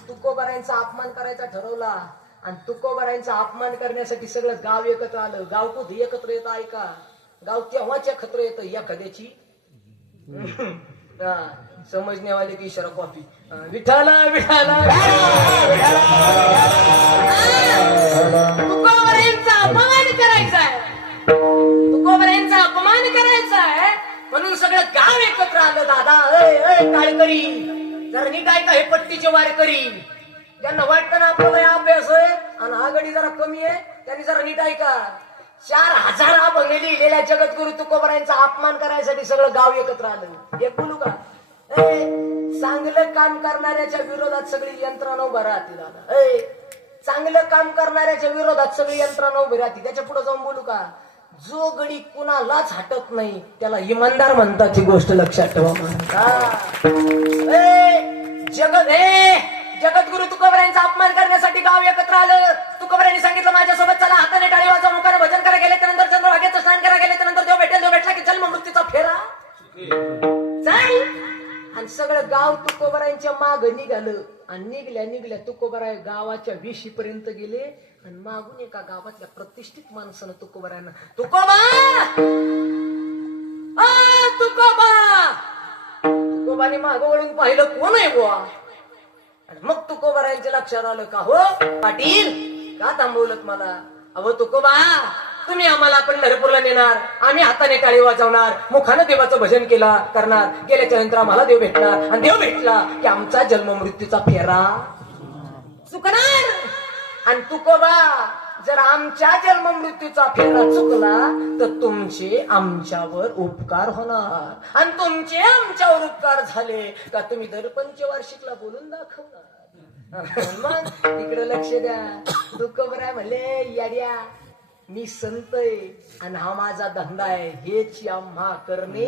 तुकोबारायांचा अपमान करायचा ठरवला आणि तुकोबारायांचा अपमान करण्यासाठी सगळं गाव एकत्र आलं. गाव कुठे एकत्र येतं ऐका, गाव तेव्हाच एकत्र येतं एखाद्याची समजण्यावाले की इशारा कॉफी विठाला विठाला तुकोबारायांचा अपमान करायचा आहे, तुकोबारायांचा अपमान करायचा आहे म्हणून सगळं गाव एकत्र आलं. दादा काळकरी जरा नीट ऐका, हे पट्टीचे वारकरी ज्यांना वाटतं ना आपल्याला अभ्यास आहे आणि आघाडी जरा कमी आहे त्यांनी जरा नीट ऐका. 4000 अभंग लिहिलेल्या जगद्गुरु तुकोबारायांचा अपमान करायसाठी सगळं गाव एकत्र आलं. एक बोलू का, चांगलं काम करणाऱ्याच्या विरोधात सगळी यंत्रणा उभं राहते दादा. चांगलं काम करणाऱ्याच्या विरोधात सगळी यंत्रणा उभी राहते. त्याच्या पुढे जाऊन बोलू का, जो गडी कुणालाच हटत नाही त्याला इमानदार म्हणतात. ही गोष्ट लक्षात ठेवा. जगद्गुरु तुकोबारायांचा अपमान करण्यासाठी गाव एकत्र आलं. तुकोबारायांनी सांगितलं माझ्यासोबत चला, हाताने टाळी वाजवा, मुखाने भजन करा, गेल्याच्या नंतर चंद्रभागेचं स्नान करा, गेल्याच्या नंतर देव भेटेल, देव भेटला की जन्म मृत्यूचा फेरा चाल. आणि सगळं गाव तुकोबारायांच्या माग निघालं आणि निघल्या तुकोबाराय गावाच्या वेशीपर्यंत गेले आणि मागून एका गावातल्या प्रतिष्ठित माणसानं तुकोबारायांना तुकोबा तुकोबाने माग वळून पाहिलं, कोण आहे बुवा. आणि मग तुकोबारायांच्या लक्षात आलं का, हो पाटील का थांबवलं मला. अहो तुकोबा, तुम्ही आम्हाला पंढरपूरला नेणार, आम्ही हाताने टाळी वाजवणार, मुखानं देवाचं भजन करणार, गेल्याच्या नंतर आम्हाला देव भेटणार आणि देव भेटला की आमचा जन्म मृत्यूचा फेरा चुकणार. आणि तुकोबा, जर आमच्या जन्म मृत्यूचा फेरा चुकला तर तुमचे आमच्यावर उपकार होणार आणि तुमचे आमच्यावर उपकार झाले का तुम्ही दर पंचवार्षिकला बोलून दाखवणार. मग इकडे लक्ष द्या. तुकोबराय म्हणले, याड्या मी संत आहे आणि हा माझा धंदा आहे, हेच आम्हा करणे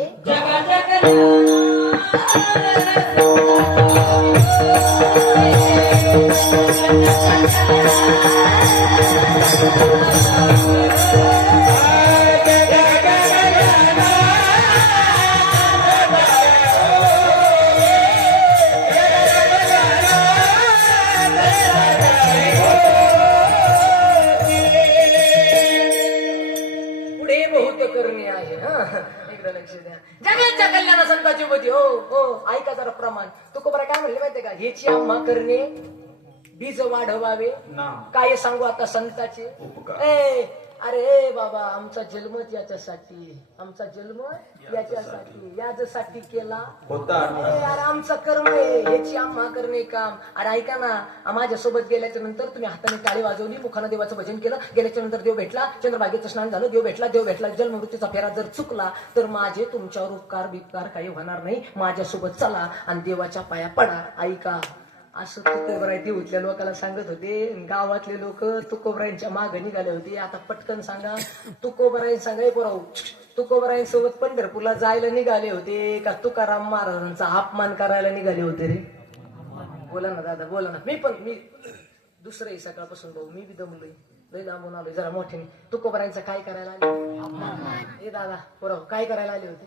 जगाच्या कल्याणा संताची होती. हो ऐका जरा प्रमाण. तुकोबाराय काय म्हणले माहितीये का, हेची आम्हा करणे बीज वाढवावे. काय सांगू आता संताचे. अरे बाबा, आमचा जन्मच याच्यासाठी, आमचा जन्म याच्यासाठी, याच्यासाठी केला. अरे आमचं कर्म आहे, याची आम्हा करणे काम. अरे ऐका ना, माझ्यासोबत गेल्याच्या नंतर तुम्ही हाताने टाळी वाजवली, मुखानं देवाचं भजन केलं, गेल्याच्या नंतर देव भेटला, चंद्रभागेचं स्नान झालं, देव भेटला, जन्म मृत्यूचा फेरा जर चुकला तर माझे तुमच्यावर उपकार बिपकार काही होणार नाही. माझ्यासोबत चला आणि देवाच्या पाया पडा. ऐका, असं तुकोबराय देऊतल्या लोकांना सांगत होते. गावातले लोक तुकोबरायांच्या मागे निघाले होते. आता पटकन सांगा, तुकोबराय सांगाय पोराव, तुकोबरायांसोबत पंढरपूरला जायला निघाले होते का तुकाराम महाराजांचा अपमान करायला निघाले होते रे? बोला ना दादा, बोला ना. मी दुसरं सकाळपासून भाऊ, मी बी दमलोय, लय लांबून आलोय. जरा मोठ्याने तुकोबरायांचा काय करायला आले? ए दादा पोराव, काय करायला आले होते?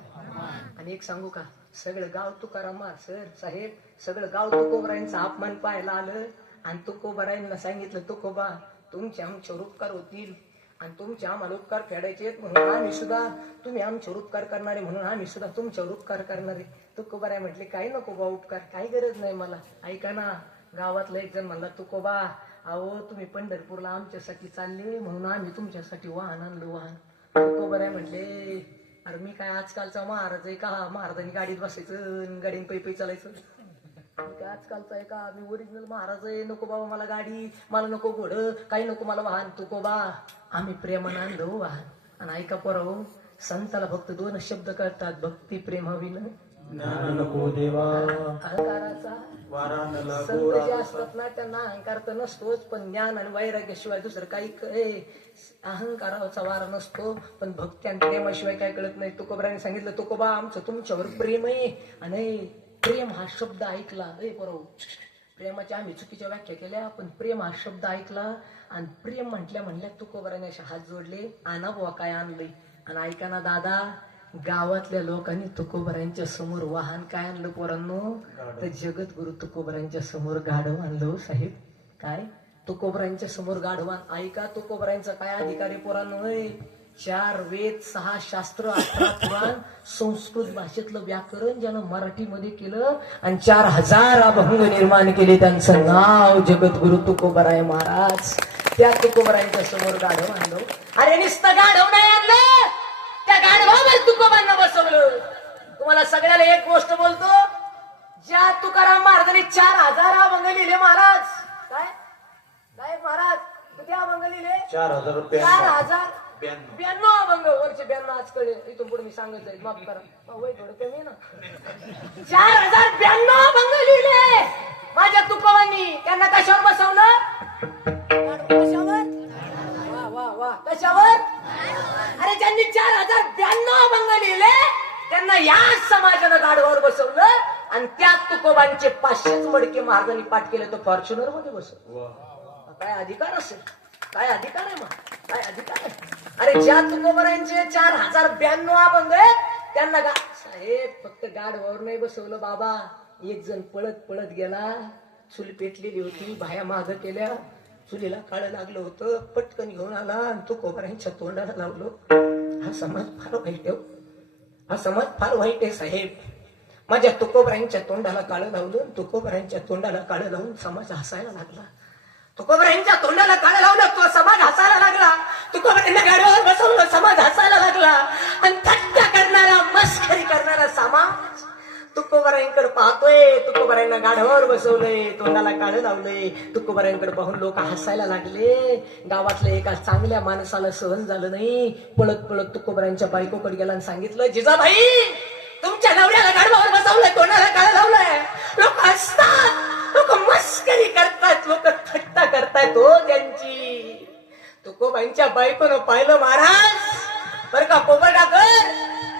आणि एक सांगू का, सगळं गाव तुकाराम सर साहेब, सगळं गाव तुकोबरायांचा अपमान पाहायला आलं आणि तुकोबरायांना सांगितलं, तुकोबा तुमचे आमच्यावर उपकार होतील आणि तुमचे आम्हाला उपकार फेडायचे आहेत म्हणून आम्ही सुद्धा, तुम्ही आमच्यावर उपकार करणारे म्हणून आम्ही सुद्धा तुमच्यावर उपकार करणारे. तुकोबराय म्हटले, काही नको बा उपकार, काही गरज नाही मला. ऐका ना, गावातला एक जण म्हणला, तुकोबा अहो तुम्ही पंढरपूरला आमच्यासाठी चालले म्हणून आम्ही तुमच्यासाठी वाहन आणलो, वाहन. तुकोबराय म्हटले, अरे मी काय आजकालचा महाराज आहे का, महाराजांनी गाडीत बसायचं, गाडीने पै चालायचं. आजकालचा आहे का, मी ओरिजिनल महाराज आहे. नको बाबा मला गाडी, मला नको घोड, काही नको मला वाहन. तुकोबा आम्ही प्रेमानं आणलो वाहन. आणि ऐका पोराव, संताला फक्त 2 शब्द कळतात, भक्ती प्रेम हवी ज्ञान नको देवा, अहंकाराचा संत जे असतात ना त्यांना अहंकार तर नसतोच, पण ज्ञान आणि वैराग्याशिवाय दुसरं काही अहंकाराचा वारा नसतो, पण भक्ती आणि प्रेमाशिवाय काय कळत नाही. तुकोबराने सांगितलं, तुकोबा आमचं तुमच्यावर प्रेम आहे. आणि प्रेम हा शब्द ऐकला, बरोबर प्रेमाच्या आम्ही चुकीच्या व्याख्या केल्या, पण प्रेम हा शब्द ऐकला आणि प्रेम म्हणल्या तुकोबराने असे हात जोडले, आणा बुवा काय आणलंय. आणि ऐका ना दादा, गावातल्या लोकांनी तुकोबरांच्या समोर वाहन काय आणलं पोरांनो, तर जगद्गुरु तुकोबरांच्या समोर गाढव आणलं हो साहेब. काय तुकोबरांच्या समोर गाढवान. ऐका तुकोबरांचा काय अधिकार आहे पोरांनो. 4 वेद 6 शास्त्र 18 पुराण संस्कृत भाषेतलं व्याकरण ज्यानं मराठीमध्ये केलं आणि 4000 अभंग निर्माण केले, त्यांचं नाव जगद्गुरु तुकोबराय महाराज. त्या तुकोबरांच्या समोर गाढव आणलं. अरे नुसतं गाढव नाही आणलं, त्या गाढवावर तुकोबांना बसवलं. तुम्हाला सगळ्याला एक गोष्ट बोलतो, ज्या तुकाराम महाराजांनी 4000 अभंग लिहिले महाराज. काय काय महाराज किती अभंग लिहिले? 4000 रुपये 4092 अभंग. वरचे 92 आज कळे, इथून पुढे मी सांगत जाईल, माफ करा. वय थोडं कमी आहे ना. 4092 अभंग लिहिले माझ्या तुकोबांनी. त्यांना कशावर बसवलं? कशावर? वा वा वा, कशावर? अरे ज्यांनी 4092 अभंग लिहिले त्यांना या समाजानं गाढवावर बसवलं आणि त्या तुकोबांचे 500 मडके महाराजांनी पाठ केले, तो फॉर्च्युनर मध्ये बसवलं. काय अधिकार असेल? काय अधिकार आहे मग? काय अधिकार आहे? अरे ज्या तुकोबरांचे 4092 अभंग त्यांना साहेब फक्त गाढवावर नाही बसवलं बाबा. एक जण पळत पळत गेला, चूल पेटलेली होती, बाया माग केल्या, चुलीला काळं लागलं होतं, पटकन घेऊन आला आणि तुकोबरांच्या तोंडाला लावलं. हा समाज फार वाईट आहे. हा समाज फार वाईट आहे साहेब. माझ्या तुकोबरांच्या तोंडाला काळं लावलं, तुकोबरांच्या तोंडाला काळं लावून समाज हसायला लागला. तुकोबरांच्या तोंडाला काळं लावलं, तो समाज हसायला लागला. तुकोबरांना गाडीवर बसवलं, समाज हसायला लागला. आणि थट्टा करणारा, मस्करी करणारा समाज तुकोबरांकडे पाहतोय. तुकोबरांना गाढवावर बसवलंय, तोंडाला काळं लावलंय. तुकोबरांकडे पाहून लोक हसायला लागले. गावातल्या एका चांगल्या माणसाला सहन झालं नाही. पळत पळत तुकोबरांच्या बायकोकडे गेला आणि सांगितलं, जिजाबाई तुमच्या नवऱ्याला गाढवावर बसवलंय, तोंडाला काळं लावलंय. लोक हसतात, लोक मस्करी करतात, लोक थट्टा करतायत हो त्यांची. तुकोबाईंच्या बायकोनं पाहिलं महाराज बरं का कोपरडाकर.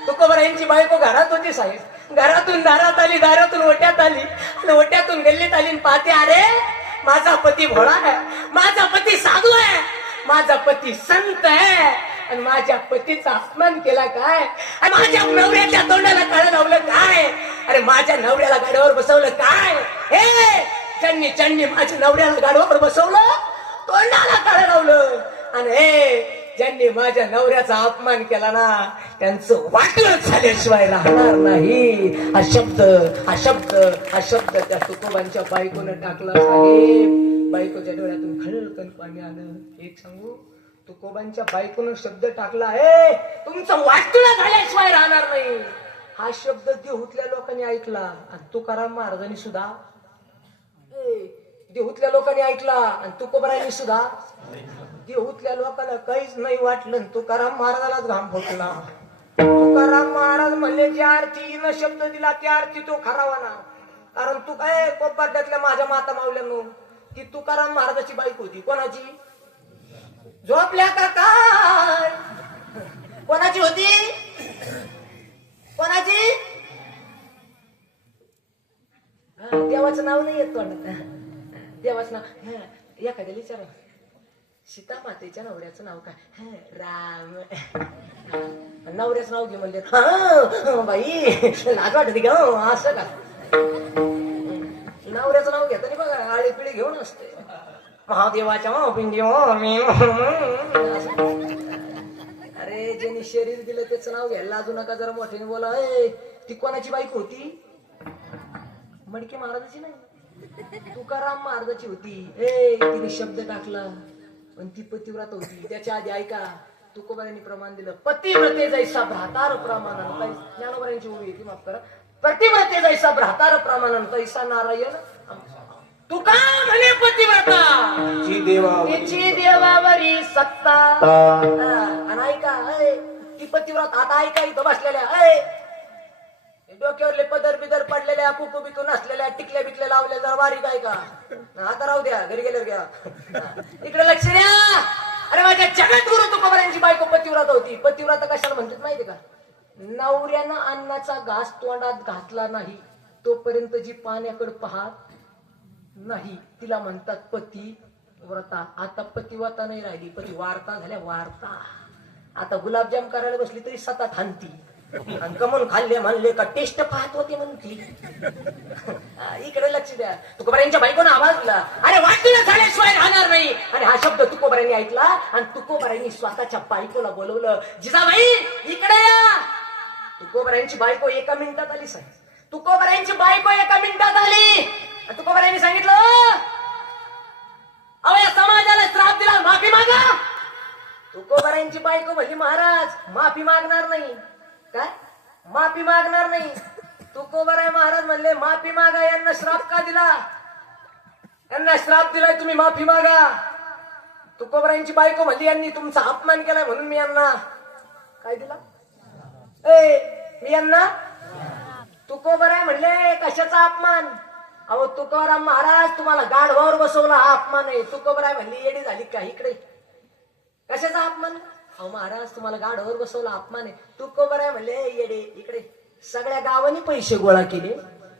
तुकोबरांची बायको घरात होती साहेब. घरातून दारात आली, दारातून ओट्यात आली, आणि ओट्यातून गल्लीत आली. पाहते अरे माझा पती भोळा आहे, माझा पती साधू आहे, माझा पती संत आहे, आणि माझ्या पतीचा अपमान केला काय, आणि माझ्या नवऱ्याच्या तोंडाला काळं लावलं काय, अरे माझ्या नवऱ्याला गाडीवर बसवलं काय. हे ज्यांनी माझ्या नवऱ्याला गाडीवर बसवलं, तोंडाला काळं लावलं, आणि हे ज्यांनी माझ्या नवऱ्याचा अपमान केला ना, त्यांचं वाटलं झाल्याशिवाय राहणार नाही. हा शब्द त्या तुकोबांच्या बायकोनं टाकला साहेब. बायकोच्या डोळ्यातून खळकन पाणी आलं. एक सांगू, तुकोबांच्या बायकोनं शब्द टाकला, हे तुमचं वाटलं झाल्याशिवाय राहणार नाही. हा शब्द देहूतल्या लोकांनी ऐकला आणि तुकाराम महाराजांनी सुद्धा, देहूतल्या लोकांनी ऐकला आणि तुकोबरांनी सुद्धा. देहूतल्या लोकांना काहीच नाही वाटलं, तुकाराम महाराजालाच घाम फुटला. तुकाराम महाराज म्हणले, ज्या अर्थीनं शब्द दिला त्या अर्थी तो खरावा ना. कारण तू काय कोपाड्यातल्या माझ्या माता मावल्यानो, ती तुकाराम महाराजाची बायको होती. कोणाची? झोपल्या का काय? कोणाची होती? कोणाची? देवाचं नाव नाही येत तोंडात. देवाचं नाव एखाद्या विचारा, सीता मातेच्या नवऱ्याचं नाव काय? राम. नवऱ्याचं नाव घे म्हणले, हा बाई लाज वाटते का असं का? नवऱ्याचं नाव घेता नाही बघा, आळी पिळी घेऊन असते. महादेवाच्या पिंडी. अरे ज्यांनी शरीर दिलं त्याचं नाव घ्यायला लाजू नका, जरा मोठ्याने बोला. ती कोणाची बाईक होती? मडके महाराजाची नाही, तुकाराम महाराजाची होती. तिने शब्द टाकला, पण ती पतिव्रत होती. त्याच्या आधी ऐका, तुकोबारांनी प्रमाण दिलं, पतिव्रते जैसा भ्रातार प्रमाणानं. ज्ञानोबारांची ओळी येते, माफ करा. पतिव्रते जैसा भ्रातार प्रमाणानं तैसा नारायण. तुका म्हणे पतिव्रता तिची देवावरी सत्ता. आणि ऐका, ती पतिव्रत आता ऐका, इथं बसलेल्या डोक्यावरले पदर बिदर पडलेल्या, कुकू बिकू नसलेल्या, टिकल्या बिकल्या लावल्या, जरा बारीक ऐका. आता राहू द्या, घरी गेल्यावर घ्या. इकडे लक्ष द्या. अरे माझ्या जगद्गुरु तुकोबारांची बायको पतिव्रता होती. पतिव्रता कशाला म्हणतात माहिती का? नवऱ्यानं अन्नाचा घास तोंडात घातला नाही तोपर्यंत जी पाण्याकडे पाहत नाही, तिला म्हणतात पती व्रता. आता पतिव्रता नाही राहिली, पती वार्ता झाल्या वार्ता. आता गुलाबजाम करायला बसली तरी सतत हानती आणि कमून खाल्ले म्हणले का टेस्ट पाहत होते म्हणती. इकडे लक्ष द्या. तुकोबारायांच्या बायकोनं आवाज दिला, अरे वाटलं झाल्याशिवाय राहणार नाही. आणि हा शब्द तुकोबारांनी ऐकला आणि तुकोबारांनी स्वतःच्या बायकोला बोलवलं, जिजाबाई इकडे या. तुकोबारायांची बायको एका मिनिटात आली साहेब. तुकोबारायांची बायको एका मिनिटात आली. तुकोबारायांनी सांगितलं, अहो या समाजाला श्राप दिला, माफी मागा. तुकोबारायांची बायको म्हणली, महाराज माफी मागणार नाही. काय माफी मागणार नाही? तुकोबाराय महाराज म्हणले, माफी मागा. यांना श्राप का दिला? यांना श्राप दिलाय, तुम्ही माफी मागा. तुकोबारायांची बायको म्हणली, यांनी तुमचा अपमान केलाय म्हणून मी यांना काय दिला? मी यांना. तुकोबाराय म्हणले, कशाचा अपमान? अहो तुकोबाराम महाराज तुम्हाला गाढवावर बसवला, हा अपमान आहे. तुकोबाराय म्हणली, येडी झाली का? इकडे कशाचा अपमान? अहो महाराज तुम्हाला गाढवावर बसवला, अपमान आहे. तुकोबाराय म्हणले, येडे इकडे. सगळ्या गावाने पैसे गोळा केले,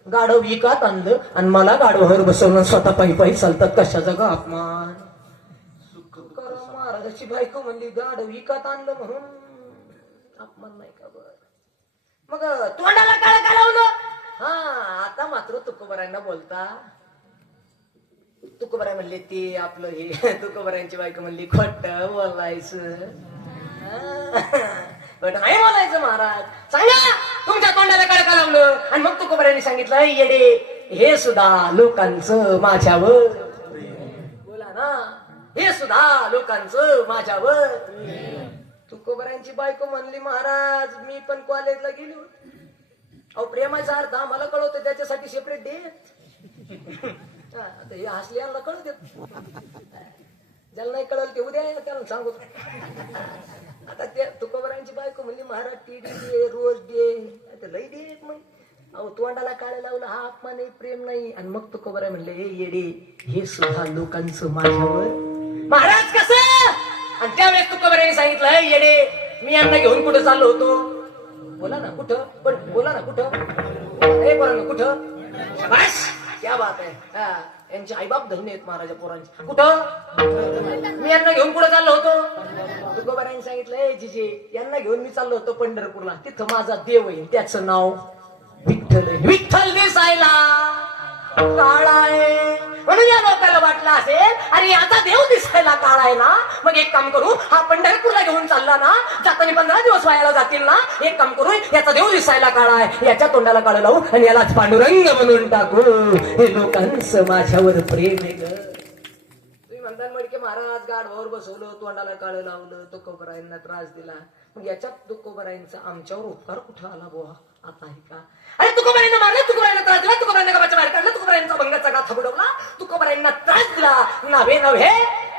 गाढव विकत आणलं आणि मला गाढवावर बसवलं, स्वतः पायी पायी चालतात, कशाचा गा अपमान? तुकाराम महाराजाची बायको म्हणली, गाढव विकत आणलं म्हणून अपमान नाही का? बर मग तोंडाला काळ का लावलं? हा आता मात्र तुकोबारायांना बोलता. तुकोबाराय म्हणले, ते आपलं हे. तुकोबारायांची बायको म्हणली, खोट बोलायचं, खोट नाही बोलायचं महाराज. सांगा तुमच्या तोंडाला काळ का लावलं? आणि मग तुकोबारायांनी सांगितलं, येडे हे सुद्धा लोकांचं माझ्यावर. बोला ना, हे सुद्धा लोकांचं माझ्यावर. तुकोबारायांची बायको म्हणली, महाराज मी पण कॉलेजला गेली होती. अहो प्रेमाचा अर्थ आम्हाला कळवतो, त्याच्यासाठी सेपरेट डे. आता हे हसल्याला कळत देत, ज्याला नाही कळलं ते उद्या त्याला सांगू. आता त्या तुकोबारायांची बायको म्हणली, महाराज टीडी डे, रोज डे, लई दे मग. अहो तोंडाला काळे लावलं, हा अपमान नाही, प्रेम नाही. आणि मग तुकोबाराय म्हणले, हे येडे हे सुद्धा लोकांचं माझ्यावर. महाराज कसं? आणि त्यावेळेस तुकोबारायांनी सांगितलं, येडे मी यांना घेऊन कुठं चाललो होतो? बोला ना कुठं? पण बोला ना कुठं? हे पोरांनो कुठं? शाबास, क्या बात आहे. हा यांचे आईबाप धन्य आहेत महाराजा पोरांचे. कुठं? मी यांना घेऊन कुठं चाललो होतो? तुकोबारायांनी सांगितलं, जिजे यांना घेऊन मी चाललो होतो पंढरपूरला. तिथं माझा देव आहे, त्याचं नाव विठ्ठल आहे. विठ्ठल दिसायला काळा आहे म्हणून या लोकांना वाटलं असेल, अरे याचा देव दिसायला काळा आहे ना, मग एक काम करू, हा पंढरपूरला घेऊन चालला ना, जाताना 15 दिवस व्हायला जातील ना, एक काम करू, याचा देव दिसायला काळा आहे, याच्या तोंडाला काळं लावू आणि यालाच पांडुरंग म्हणून टाकू. हे लोकांचं माझ्यावर प्रेम आहे ग. तुम्ही म्हणता मडके महाराज गाढवावर बसवलं, तोंडाला काळं लावलं, तुकोबारायांना त्रास दिला. मग याच्यात तुकोबारायांचा आमच्यावर उपकार कुठं आला बुवा? आता आहे का? अरे तुकोबारायांना मारलं, तुकोबारायांना त्रास दिला, तुकोबारायांना गावाच्या बाहेर काढलं, तुकोबारायांचा भंगाचा गाथा बुडवला, तुकोबारायांना त्रास दिला. नव्हे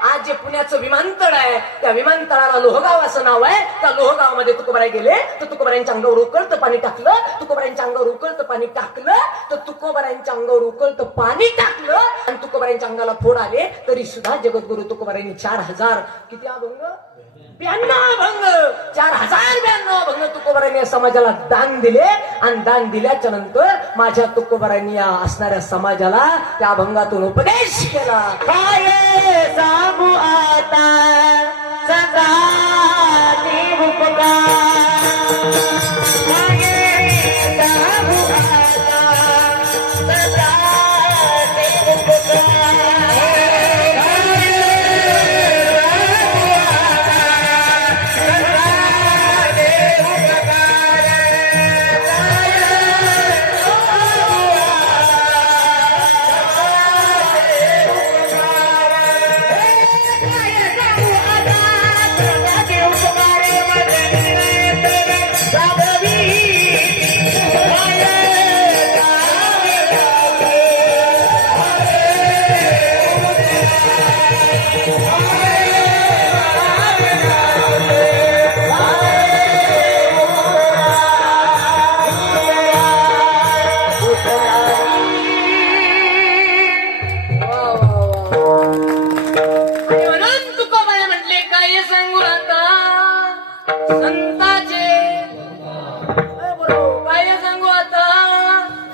आज जे पुण्याचं विमानतळ आहे, त्या विमानतळाला लोहगाव असं नाव आहे. त्या लोहगावामध्ये तुकोबाराय गेले तर तुकोबारायांच्या अंगावर उकळतं पाणी टाकलं. तुकोबारायांच्या अंगावर उकळतं पाणी टाकलं तर तुकोबारायांच्या अंगावर उकळतं पाणी टाकलं आणि तुकोबारायांच्या अंगाला फोड आले, तरी सुद्धा जगद्गुरु तुकोबारायांनी 4000 किती अभंग? 92 अभंग, 4092 अभंग तुकोबारायांनी समाजाला दान दिले. आणि दान दिल्याच्या नंतर माझ्या तुकोबारायांनी या असणाऱ्या समाजाला त्या अभंगातून उपदेश केला. काय सांगू आता सदा देव उपकार, काय सांगू आता सदा देव उपकार.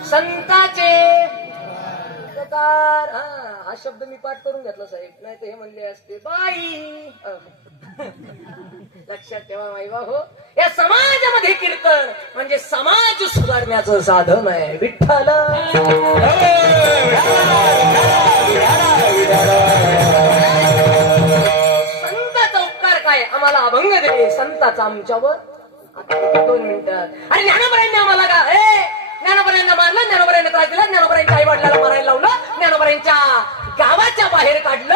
संताचे संसार, हा शब्द मी पाठ करून घेतला साहेब, नाही तर हे म्हणले असते बाई. लक्षात ठेवा माई हो, या समाजामध्ये कीर्तन म्हणजे समाज सुधारण्याचं साधन आहे. विठ्ठल संताचा उपकार काय, आम्हाला अभंग दिले संताचा आमच्यावर. आता 2 मिनिटात. आणि ज्ञानोबरांनी आम्हाला का ज्ञानोबरांना मारलं, ज्ञानोबरांना त्रास दिला, ज्ञानोबरांच्या आई वडिलांना मारायला लावलं, ज्ञानोबरांच्या गावाच्या बाहेर काढलं.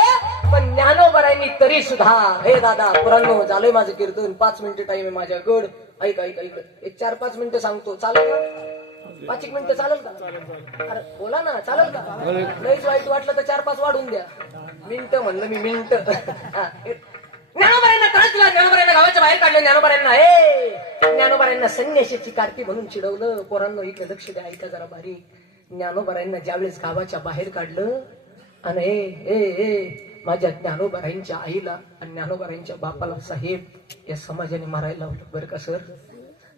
पण ज्ञानोबरांनी तरी सुद्धा, हे दादा पुरांनो झालंय माझं कीर्तन, 5 मिनिटं टाइम आहे माझ्याकडं. ऐक ऐक ऐक, एक 4-5 मिनिटं सांगतो, चालेल का? 5 मिनिटं चालेल का? अरे बोला ना, चालेल का? लईच वाईट वाटलं तर 4-5 वाढून द्या. मिनिटं म्हणलं मी, मिनिटं. ज्ञानोबरांना त्रास दिला, ज्ञानोबरांना गावाच्या बाहेर काढलं, ज्ञानोबरांना संन्याशीची कार्ती म्हणून चिडवलं. पोरांनो इकडे लक्ष द्या, ऐका जरा बारीक. ज्ञानोबरांना ज्यावेळेस गावाच्या बाहेर काढलं आणि माझ्या ज्ञानोबरांच्या आईला आणि ज्ञानोबरांच्या बापाला साहेब या समाजाने मारायला लावलं बरं का सर.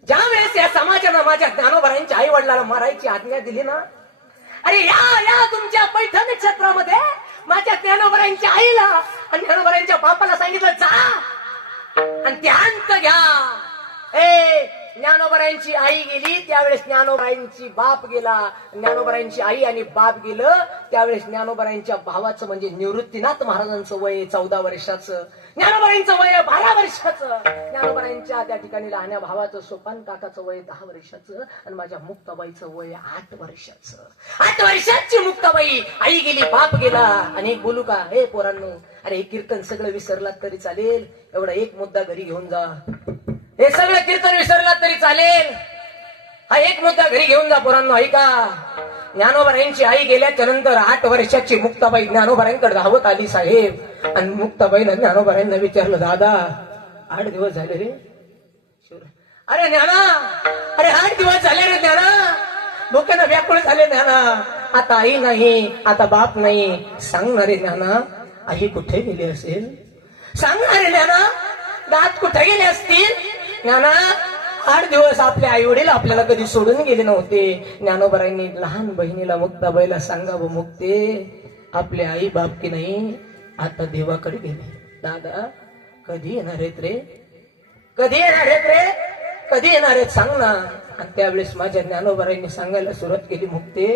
ज्या वेळेस या समाजानं माझ्या ज्ञानोबरांच्या आई वडिलाला मारायची आज्ञा दिली ना, अरे या तुमच्या पैठण क्षेत्रामध्ये माझ्या ज्ञानोबरांच्या आईला आणि ज्ञानोबरांच्या बापाला सांगितलं जा आणि ध्यान घ्या. ज्ञानोबरांची आई गेली त्यावेळेस ज्ञानोबरांची बाप गेला, ज्ञानोबरांची आई आणि बाप गेलं त्यावेळेस ज्ञानोबरांच्या भावाचं म्हणजे निवृत्तीनाथ महाराजांचं वय 14 वर्षाचं, ज्ञानोबरांचं वय 12 वर्षाचं, ज्ञानोबरांच्या त्या ठिकाणी लहान्या भावाचं सोपान काकाचं वय 10 वर्षाचं आणि माझ्या मुक्ताबाईचं वय 8 वर्षाचं. 8 वर्षाची मुक्ताबाई, आई गेली बाप गेला. आणि एक बोलू का हे पोरांनो, अरे हे कीर्तन सगळं विसरलात तरी चालेल, एवढा एक मुद्दा घरी घेऊन जा. हे सगळं कीर्तन विसरलात तरी चालेल, हा एक मुद्दा घरी घेऊन जा पोरांनो. ऐका, ज्ञानोबरांची आई गेल्याच्या नंतर 8 वर्षाची मुक्ताबाई ज्ञानोबरांकडे धावत आली साहेब. आणि मुक्ताबाईनं ज्ञानोबरांना विचारलं, दादा 8 दिवस झाले रे. अरे ज्ञाना, अरे 8 दिवस झाले रे ज्ञाना, भूकेनं व्याकुळ झाले ज्ञाना. आता आई नाही, आता बाप नाही, सांगणार रे ज्ञाना आई कुठे गेली असेल, सांगणार रे ज्ञाना दात कुठे गेले असतील. ज्ञाना 8 दिवस आपले आई वडील आपल्याला कधी सोडून गेले नव्हते. ज्ञानोबरांनी लहान बहिणीला मुक्ताबाईला सांगावं, मुक्ते आपले आई बाप की नाही आता देवाकडे गेले. दादा कधी येणार आहेत रे, कधी येणार आहेत रे, कधी येणार आहेत सांग ना. आणि त्यावेळेस माझ्या ज्ञानोबरांनी सांगायला सुरुवात केली, मुक्ते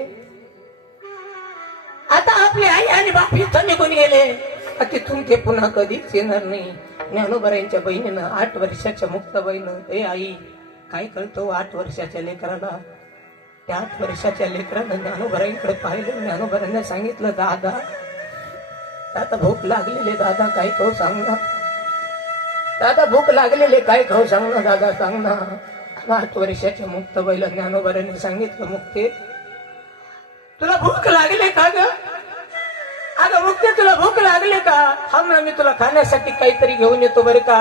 आता आपले आई आणि बाप इथं निघून गेले, तिथून ते पुन्हा कधीच येणार नाही. ज्ञानोबरांच्या बहिणीनं 8 वर्षाच्या मुक्ताबाईनं, ए आई काय कळतो 8 वर्षाच्या लेकराला. त्या 8 वर्षाच्या लेकरानं ज्ञानोबरांकडे पाहिलं, ज्ञानोबरांना सांगितलं, दादा आता भूक लागलेले, दादा काय खाऊ सांग ना, दादा भूक लागलेले काय खाऊ सांग ना, दादा सांग ना. 8 वर्षाच्या मुक्ताबाईला ज्ञानोबरांनी सांगितलं, मुक्ते तुला भूक लागले का ग, अगं मुक्ते तुला भूक लागले का, थांब ना मी तुला खाण्यासाठी काहीतरी घेऊन येतो बरं का.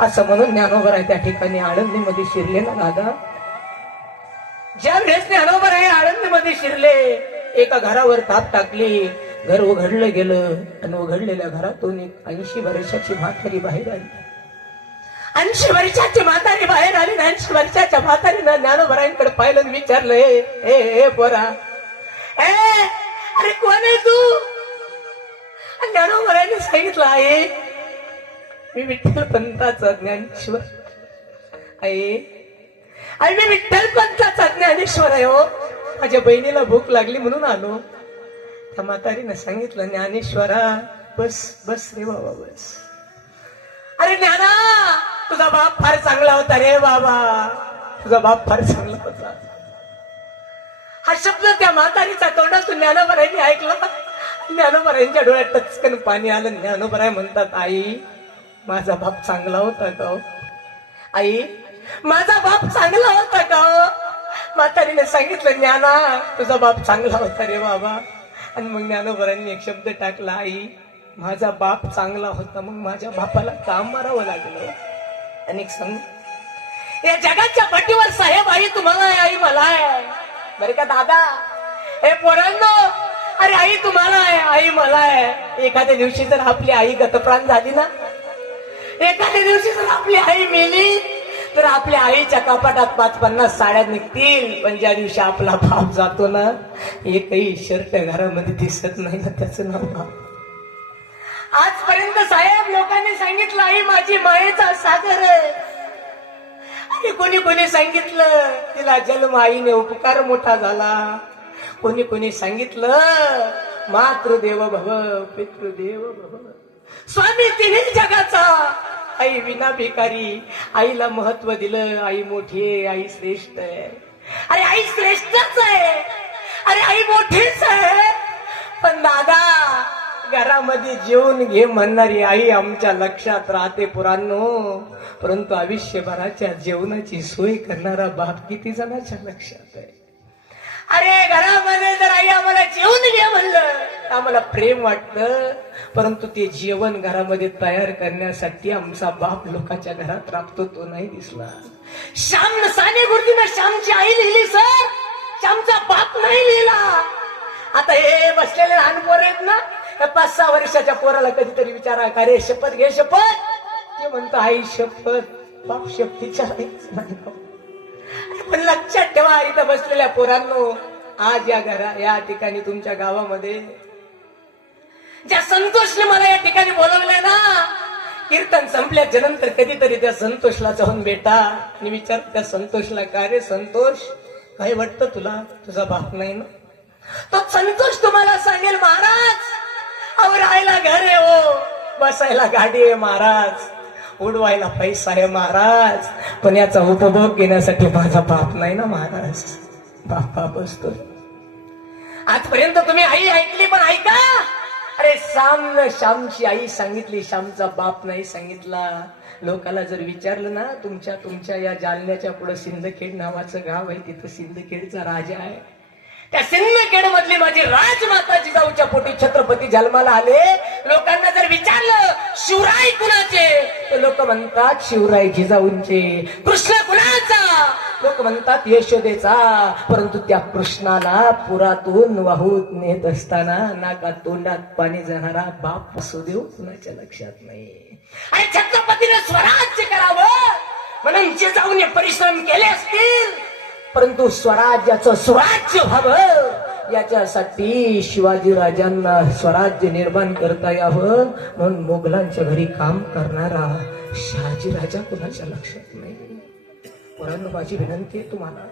असं म्हणून ज्ञानोबराय त्या ठिकाणी आळंदीमध्ये शिरले ना दादा. ज्या वेळेस ज्ञानोबराय आळंदीमध्ये शिरले, एका घरावर थाप टाकली, घर उघडलं गेलं आणि उघडलेल्या घरातून एक 80 वर्षाची म्हातारी बाहेर आली. 80 वर्षाची म्हातारी बाहेर आली. 80 वर्षाच्या म्हातारीनं ज्ञानोबरांकडे पाहिलं आणि विचारलं, ए पोरा, अरे कोण आहे तू. ज्ञानोबरांनी सांगितलं, आहे मी विठ्ठल पंथाचा ज्ञानेश्वर आहे, मी विठ्ठल पंथाचा ज्ञानेश्वर आहे हो, माझ्या बहिणीला भूक लागली म्हणून आलो. त्या म्हातारीनं सांगितलं, ज्ञानेश्वरा बस बस रे बाबा बस. अरे ज्ञाना तुझा बाप फार चांगला होता रे बाबा, तुझा बाप फार चांगला होता. हा शब्द त्या म्हातारीच्या तोंडातून ज्ञानोबरांनी ऐकला. ज्ञानोबरांच्या डोळ्यात टचकन पाणी आलं. ज्ञानोबराय म्हणतात, आई माझा बाप चांगला होता का, आई माझा बाप चांगला होता का. म्हातारीने सांगितलं, ज्ञाना तुझा बाप चांगला होता रे बाबा. आणि मग ज्ञानोबरांनी एक शब्द टाकला, आई माझा बाप चांगला होता, मग माझ्या बापाला काम मारावं लागलं. आणि सांग या जगाच्या पाठीवर साहेब आई तुम्हाला आहे, आई मला आहे बरं का दादा. हे पोरांनो, अरे आई तुम्हाला आहे, आई मला आहे. एखाद्या दिवशी जर आपली आई गतप्राण झाली ना, एखाद्या दिवशी जर आपली आई मेली, तर आपल्या आईच्या कपाटात 5-50 साड्या निघतील, पण ज्या दिवशी आपला बाप जातो ना, एकही शर्ट घरामध्ये दिसत नाही ना, त्याचं नाव बाप. आजपर्यंत साहेब लोकांनी सांगितलं आई माझी मायेचा सागर आहे, आणि कोणी कोणी सांगितलं तिला जन्म आईने उपकार मोठा झाला, कोणी कोणी सांगितलं मातृदेव भव पितृदेव भव. स्वामी तिन्ही जगाचा आई विना भिकारी. आईला महत्व दिलं, आई मोठी आहे, आई श्रेष्ठ आहे. अरे आई श्रेष्ठच आहे, अरे आई मोठीच आहे, पण दादा घरामध्ये जेवून घे म्हणणारी आई आमच्या लक्षात राहते पुरांनो, परंतु आयुष्यभराच्या जेवणाची सोय करणारा बाप किती जणांच्या लक्षात आहे. अरे घरामध्ये जर आई आम्हाला जेवून घे म्हणलं तर आम्हाला प्रेम वाटतं, परंतु ते जेवण घरामध्ये तयार करण्यासाठी आमचा बाप लोकांच्या घरात राबतो तो नाही दिसला. श्याम साने गुरुजीने श्यामची आई लिहिली सर, श्यामचा बाप नाही लिहिला. आता हे बसलेले लहान पोर आहेत ना, 5-6 वर्षाच्या पोराला कधीतरी विचारा का रे शपथ घे शपथ, ते म्हणतो आई शपथ, बाप शपथीच्या पण लक्षात ठेवा इथं बसलेल्या पोरांनो, आज या ठिकाणी तुमच्या गावामध्ये ज्या संतोषने मला या ठिकाणी बोलवलंय ना, कीर्तन संपल्याच्या नंतर कधीतरी त्या संतोषला जाऊन भेटा आणि विचार त्या संतोषला का रे संतोष काय वाटतं तुला, तुझा बाप नाही ना. तो संतोष तुम्हाला सांगेल महाराज अहो राहायला घर आहे, हो बसायला गाडी आहे महाराज, उडवायला पैसा आहे महाराज, पण याचा उपभोग घेण्यासाठी माझा बाप नाही ना महाराज. बापा बसतो. आजपर्यंत तुम्ही आई ऐकली, पण ऐका अरे श्यामची आई सांगितली, श्यामचा बाप नाही सांगितला. लोकाला जर विचारलं ना, तुमच्या या जालन्याच्या पुढे सिंदखेड नावाचं गाव आहे, तिथं सिंदखेडचा राजा आहे, त्या सिंदखेड मधली माझी राजमाता जिजाऊच्या पोटी छत्रपती जन्माला आले. लोकांना जर विचारलं शिवराय कुणाचे, तर लोक म्हणतात शिवराय जिजाऊंचे. कृष्ण कुणाचा, लोक म्हणतात यशोदेचा. परंतु त्या कृष्णाला पुरातून वाहून नेत असताना नाका तोंडात पाणी जाणारा बाप वसुदेव कुणाच्या लक्षात नाही. आणि छत्रपतीने स्वराज्य करावं म्हणून जिजाऊने परिश्रम केले असतील, परंतु स्वराज्याचं स्वराज्य व्हावं याच्यासाठी शिवाजी राजांना स्वराज्य निर्माण करता यावं म्हणून मोगलांच्या घरी काम करणारा शहाजी राजा कुणाच्या लक्षात नाही. पोरांनो माझी विनंती आहे तुम्हाला,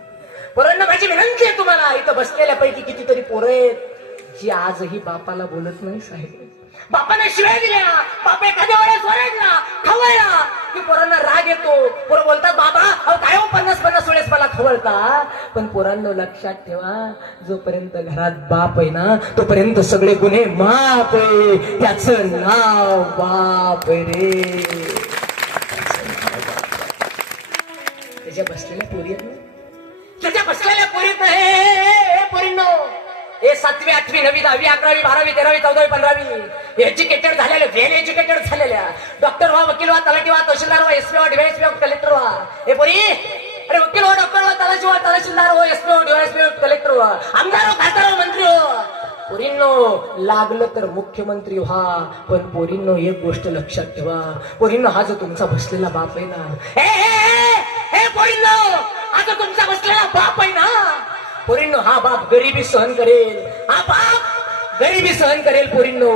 पोरांनो माझी विनंती आहे तुम्हाला, इथं बसलेल्यापैकी कितीतरी पोरं आहेत जी आजही बापाला बोलत नाही साहेब. बापाने शिवाय दिल्या, बापा एखाद्या वेळेस ओरडला खवळला की पोरांना राग येतो, पोरं बोलतात बाबा अहो काय हो 50-50 वेळेस मला खवळता. पण पोरांनो लक्षात ठेवा, जोपर्यंत घरात बाप आहे ना तोपर्यंत सगळे गुन्हे माफ आहे. त्याचं नाव बाप रे. त्याच्या बसलेल्या पोरीत ना, त्याच्या बसलेल्या पोरीत हे पोरींनो, हे 7वी 8वी 9वी 10वी 11वी 12वी 13वी 14वी 15वी एज्युकेटेड झालेल्या, वेल एज्युकेटेड झालेल्या, डॉक्टर व्हा, वकील व्हा, तलाठी व्हा, तहसीलदार व्हा, एसपी व्हा, डीवायएसपी व्हा, कलेक्टर व्हा. हे पोरी अरे वकील व्हा, डॉक्टर व्हा, तलाठी व्हा, तहसीलदार व्हा, एसपी व्हा, डीवायएसपी व्हा, कलेक्टर व्हा, आमदार व्हा, खासदार व्हा, मंत्री व्हा. पोरींनो लागलं तर मुख्यमंत्री व्हा, पण पोरींनो एक गोष्ट लक्षात ठेवा, पोरींनो हा जो तुमचा बसलेला बाप आहे ना, हे पोरींनो हा जो तुमचा बसलेला बाप आहे ना, पोरींनो हा बाप गरिबी सहन करेल, हा बाप गरिबी सहन करेल पोरींनो.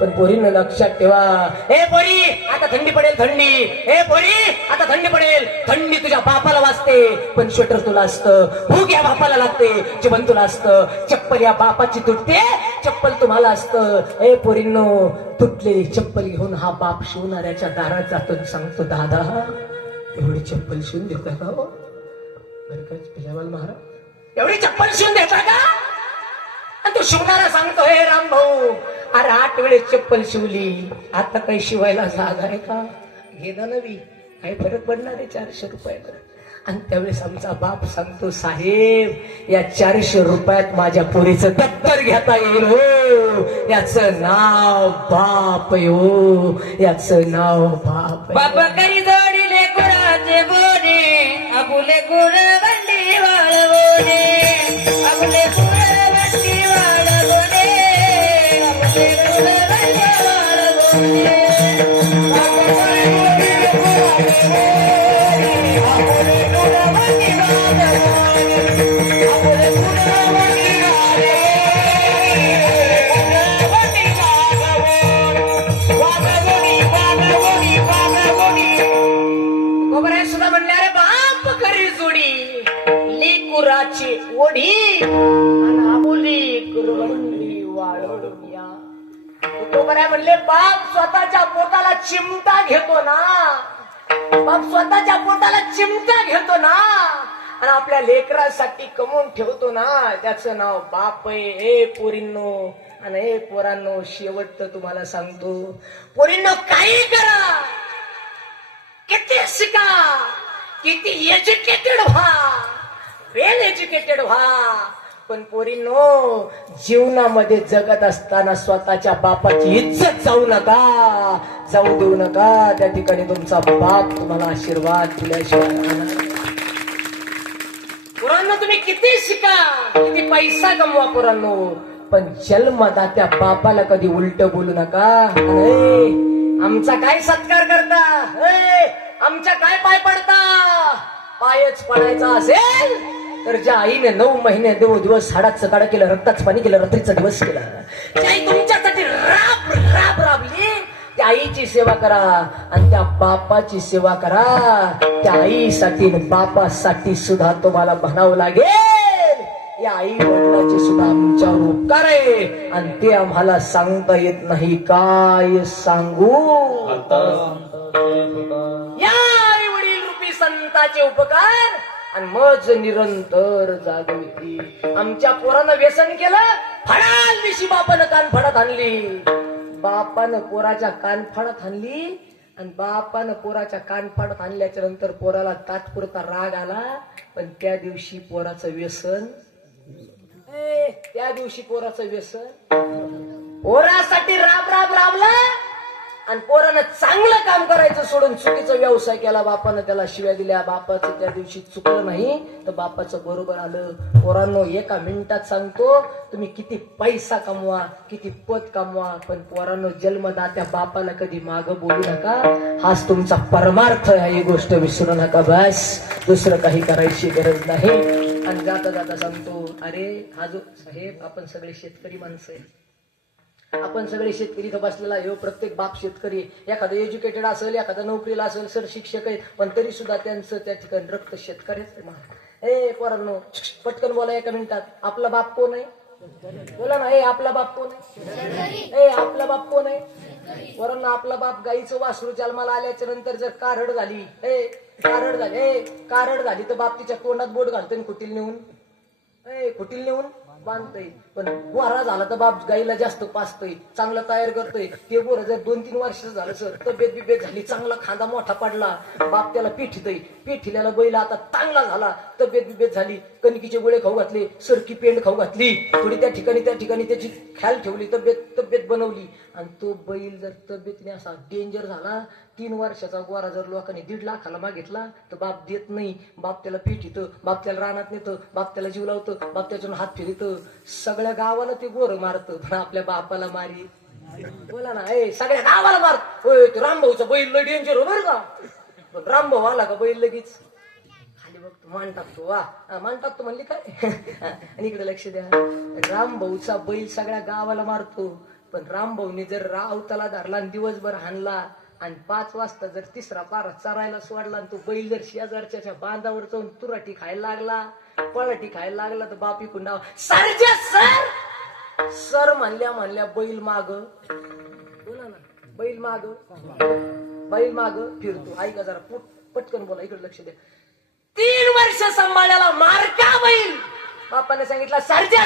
पण पोरींनो लक्षात ठेवा, हे पोरी आता थंडी पडेल थंडी, हे पोरी आता थंडी पडेल थंडी, तुझ्या बापाला वाजते पण स्वेटर तुला असतं, भूक या बापाला लागते जेवण तुला असतं, चप्पल या बापाची तुटते चप्पल तुम्हाला असतं. हे पोरींनो तुटलेली चप्पल घेऊन हा बाप शिवणाऱ्याच्या दारात जातो, सांगतो दादा एवढी चप्पल शिवून देता का हो महाराज, एवढी चप्पल शिवून देता का. आणि तो शिवणारा सांगतो हे राम भाऊ अरे 8 वेळेस चप्पल शिवली, आता काही शिवायला जागा आहे का, घे ना नवी, काही फरक पडणार आहे 400 रुपयाला. आणि त्यावेळेस आमचा बाप सांगतो साहेब या 400 रुपयात माझ्या पोरीचं दप्तर घेता येईल हो, याचं नाव बाप हो, याचं नाव बाप. बापा करी जोडीले कुणाचे बोने, आपुले गुण बंडी वाळवणे, आपुले गुण बंडी वाळवणे, आपुले गुण बंडी वाळवणे. आणि आबुली कुरवंडी वाळवून या. तुकोबराय म्हणले बाप स्वतःच्या पोटाला चिमटा घेतो ना, बाप स्वतःच्या पोटाला चिमटा घेतो ना आणि आपल्या लेकरासाठी कमवून ठेवतो ना, त्याचं नाव बाप आहे. ए पोरींनो आणि ए पोरांनो, शेवट तुम्हाला सांगतो, पोरींनो काही करा, किती शिका, किती एज्युकेटेड व्हा, वेल एज्युकेटेड व्हा, पण पोरींनो जीवनामध्ये जगत असताना स्वतःच्या बापाची इज्जत जाऊ नका, जाऊ देऊ नका. त्या ठिकाणी तुमचा बाप तुम्हाला आशीर्वाद दिल्याशिवाय राहणार नाही. पोरांनो तुम्ही किती शिका, किती पैसा कमवा पोरांनो, पण जन्मदात्या बापाला कधी उलट बोलू नका. आमचा काय सत्कार करता, आमच्या काय पाय पडता, पायच पडायचा असेल तर ज्या आईने 9 महिने 9 दिवस हाडाचं काढा केलं, रक्ताचं पाणी केलं, रात्रीचा दिवस केला, त्या आई तुमच्यासाठी राब राब राबली, त्या आईची सेवा करा आणि त्या बापाची सेवा करा. त्या आईसाठी बापासाठी सुद्धा तुम्हाला म्हणावं लागेल, या आई वडिलाचे सुद्धा आमच्यावर उपकार आहे आणि ते आम्हाला सांगता येत नाही. काय सांगू, या आई वडील रूपी संतांचे उपकार आणि मज निरंतर जागविती. आमच्या पोरानं व्यसन केलं, फडाल दिवशी बापानं कान फाडात आणली, बापानं पोराच्या कान फाडात आणली आणि बापानं पोराच्या कान फाडात आणल्याच्या नंतर पोराला तात्पुरता राग आला, पण त्या दिवशी पोराचं व्यसन, त्या दिवशी पोराचं व्यसन, पोरासाठी राब राब राबला आणि पोरानं चांगलं काम करायचं सोडून चुकीचा व्यवसाय केला, बापानं त्याला शिव्या दिल्या, बापाचं त्या दिवशी चुकलं नाही तर बापाचं बरोबर आलं. पोरांनो एका मिनिटात सांगतो, तुम्ही किती पैसा कमवा, किती पद कमवा, पण पोरांनो जन्मदात्या बापाला कधी मागं बोलू नका. हाच तुमचा परमार्थ आहे, ही गोष्ट विसरू नका. बस दुसरं काही करायची गरज नाही. आणि जाता जाता सांगतो, अरे हा जो साहेब, आपण सगळे शेतकरी माणसं आहे, आपण सगळे शेतकरी इथं बसलेला आहे, प्रत्येक बाप शेतकरी, एखादं एज्युकेटेड असेल, एखादा नोकरीला असेल, सर शिक्षक आहेत, पण तरी सुद्धा त्यांचं त्या ठिकाणी रक्त शेतकऱ्याच आहे. ए पोरांनो पटकन बोला एका मिनिटात, आपला बाप कोण आहे, बोला ना. ए आपला बाप कोण आहे, ए आपला बाप कोण आहे. पोरांनो आपला बाप गाईचं वासरू जन्माला आल्याच्या नंतर जर कारड झाली, कारड झाली तर बाप तिच्या तोंडात बोट घालतोय आणि कुटील नेऊन बांधतय. पण गोरा झाला तर बाप गाईला जास्त पाचतोय, चांगला तयार करतोय. ते गोरा जर 2-3 वर्ष झालं सर, तब्येत बिब्येत झाली, चांगला खांदा मोठा पडला, बाप त्याला पिठितय, पिठिल्याला बैल आता चांगला झाला, तब्येत बिब्येत झाली, कणकीचे गोळे खाऊ घातले, सरकी पेंड खाऊ घातली, थोडी त्या ठिकाणी त्याची ख्याल ठेवली, तब्येत बनवली, आणि तो बैल जर तब्येतीने असा डेंजर झाला, 3 वर्षाचा गोरा जर लोकांनी 1.5 लाखाला मागितला तर बाप देत नाही. बाप त्याला पिठितं, बाप त्याला रानात नेतं, बाप त्याला जीव लावतं, बाप त्याच्यानं हात फिरितं, सगळ्या गावाला ते गोरं मारतं, पण आपल्या बापाला मारी बोला ना. सगळ्या गावाला मारत. होय तो रामभाऊचा बैल लय डेंजर हो बरं का, पण रामभाऊ आला का बैल लगेच खाली बघतो, मान टाकतो, वा मान टाकतो म्हणली काय. आणि इकडे लक्ष द्या, रामभाऊचा बैल सगळ्या गावाला मारतो, पण रामभाऊने जर रावताला धरला आणि दिवसभर हाणला आणि 5 वाजता जर 3रा पारा चरायला सोडला आणि तो बैल जर शेजारच्या बांधावर जाऊन तुराटी खायला लागला, पळाटी खायला लागला, तर बापी कुंडा सरजा सर म्हणल्या बैल माग, बोला ना, बैल माग फिरतो. ऐका जरा पटकन बोला, इकडे लक्ष द्या. 3 वर्ष सांभाळायला मारका बैल, बापाने सांगितलं सरजा